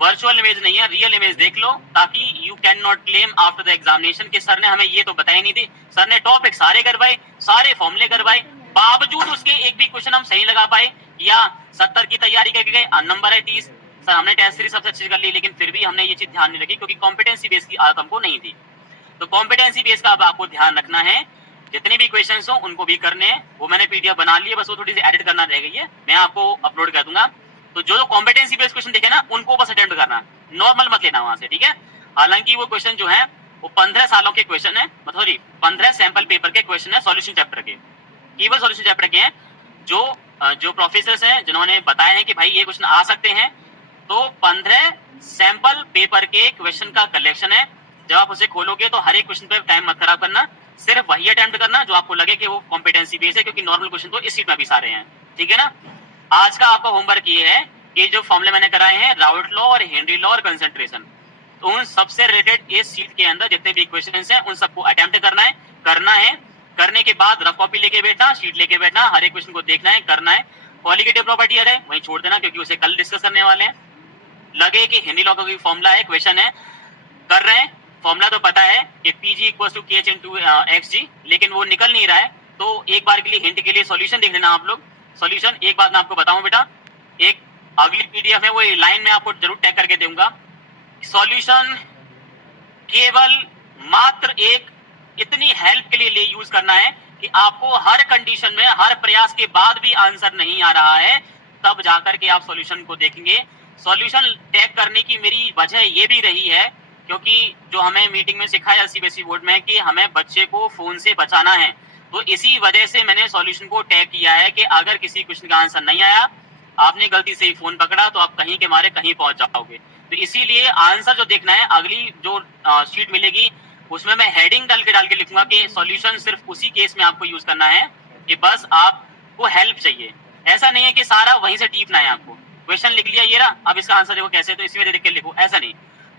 वर्चुअल इमेज नहीं है, रियल इमेज देख लो, ताकि you can not claim after the examination कि सर ने हमें ये तो बताई नहीं थी। सर ने टॉपिक सारे करवाए, सारे फॉर्मूले करवाए, बावजूद उसके एक भी क्वेश्चन हम सही लगा पाए, या 70 की तैयारी करके गए, नंबर है 30। सर हमने टेस्ट सीरीज सबसे अच्छी कर ली, लेकिन फिर भी हमने ये चीज ध्यान नहीं रखी क्योंकि कॉम्पिटेंसी बेस की आदत हमको नहीं थी। तो कॉम्पिटेंसी बेस का अब आपको ध्यान रखना है, जितने भी क्वेश्चंस हो उनको भी करने हैं। वो मैंने पीडीएफ बना ली है, बस वो थोड़ी सी एडिट करना रह गई है, मैं आपको अपलोड कर दूंगा। तो जो कॉम्पिटेंसी बेस्ड क्वेश्चन देखे ना उनको बस अटेम्प्ट करना, नॉर्मल मत लेना वहां से, ठीक है। हालांकि वो क्वेश्चन जो है वो 15 सालों के क्वेश्चन है, सॉरी 15 सैंपल पेपर के क्वेश्चन है सॉल्यूशन चैप्टर के, केवल सॉल्यूशन चैप्टर के हैं। जो प्रोफेसर हैं जिन्होंने बताया है कि भाई ये क्वेश्चन आ सकते हैं, तो 15 सैंपल पेपर के क्वेश्चन का कलेक्शन है। जब आप उसे खोलोगे तो हर एक क्वेश्चन पे टाइम मत खराब करना, सिर्फ वही अटेम्प्ट करना जो आपको लगे कि वो कॉम्पिटेंसी बेस है, क्योंकि नॉर्मल क्वेश्चन तो इस सीट में भी सारे हैं, ठीक है ना। आज का आपका होमवर्क ये है कि जो फॉर्मूले मैंने कराए हैं, राउट लॉ और हेनरी लॉ और कंसंट्रेशन, तो उन सबसे रिलेटेड इस सीट के अंदर जितने भी क्वेश्चंस हैं उन सबको अटेम्प्ट करना है। करने के बाद रफ कॉपी लेके बैठना, शीट लेके बैठना, हर एक क्वेश्चन को देखना है, करना है। क्वालिटेटिव प्रॉपर्टी है वहीं छोड़ देना, क्योंकि उसे कल डिस्कस करने वाले हैं। लगे कि हेनरी लॉ का कोई फॉर्मूला है, क्वेश्चन है, कर रहे हैं, फॉर्मूला तो पता है कि पीजी इक्वल टू के एच इंटू एक्सजी, लेकिन वो निकल नहीं रहा है। तो एक बार के लिए हिंट के लिए सॉल्यूशन देख लेना आप लोग। सॉल्यूशन एक बात मैं आपको बताऊं बेटा, एक अगली पीडीएफ है वो लाइन में आपको जरूर टैग करके दूंगा। सॉल्यूशन केवल मात्र एक इतनी हेल्प के लिए यूज करना है कि आपको हर कंडीशन में, हर प्रयास के बाद भी आंसर नहीं आ रहा है, तब जाकर के आप सॉल्यूशन को देखेंगे। सॉल्यूशन टैग करने की मेरी वजह ये भी रही है क्योंकि जो हमें मीटिंग में सिखाया सीबीएसई बोर्ड में कि हमें बच्चे को फोन से बचाना है, तो इसी वजह से मैंने सॉल्यूशन को टैग किया है कि अगर किसी क्वेश्चन का आंसर नहीं आया, आपने गलती से ही फोन पकड़ा, तो आप कहीं के मारे कहीं पहुंच जाओगे। तो इसीलिए आंसर जो देखना है, अगली जो शीट मिलेगी उसमें मैं हेडिंग डाल के लिखूंगा कि सॉल्यूशन सिर्फ उसी केस में आपको यूज करना है कि बस आपको हेल्प चाहिए। ऐसा नहीं है कि सारा वहीं से टीपना है आपको। क्वेश्चन लिख लिया ये रहा, अब इसका आंसर देखो कैसे, तो इसमें देख के लिखो, ऐसा नहीं।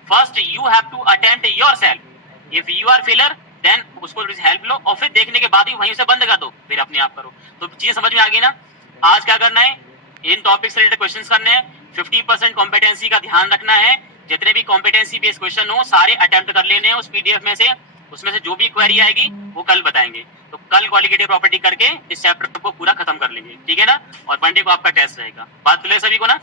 First you have to attempt yourself, if you are failure then उसको हेल्प लो, और फिर देखने के बाद ही वहीं से बंद कर दो, फिर अपने आप करो। तो चीजें समझ में आ गई ना। आज क्या करना है, इन टॉपिक से रिलेटेड क्वेश्चंस करने हैं, 50% कॉम्पिटेंसी का ध्यान रखना है। जितने भी कॉम्पिटेंसी बेस्ड क्वेश्चन हो सारे अटेम्प्ट कर लेने हैं उस पीडीएफ में से। उसमें से जो भी क्वेरी आएगी वो कल बताएंगे। तो कल क्वालिटेटिव प्रॉपर्टी करके इस चैप्टर को पूरा खत्म कर लेंगे, ठीक है ना। और मंडे को आपका टेस्ट रहेगा। बात क्लियर सभी को ना।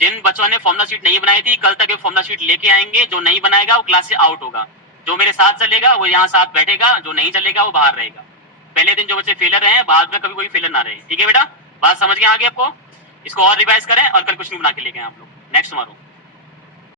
जिन बच्चों ने फॉर्मुला शीट नहीं बनाई थी, कल तक ये फॉर्मुला शीट लेके आएंगे। जो नहीं बनाएगा वो क्लास से आउट होगा, जो मेरे साथ चलेगा वो यहाँ साथ बैठेगा, जो नहीं चलेगा वो बाहर रहेगा। पहले दिन जो बच्चे फेलर हैं, बाद में कभी कोई फेलर ना रहे, ठीक है बेटा। बात समझ के आगे आपको, इसको और रिवाइज करें और कल क्वेश्चन बना के लेके आए आप लोग। नेक्स्ट मारो।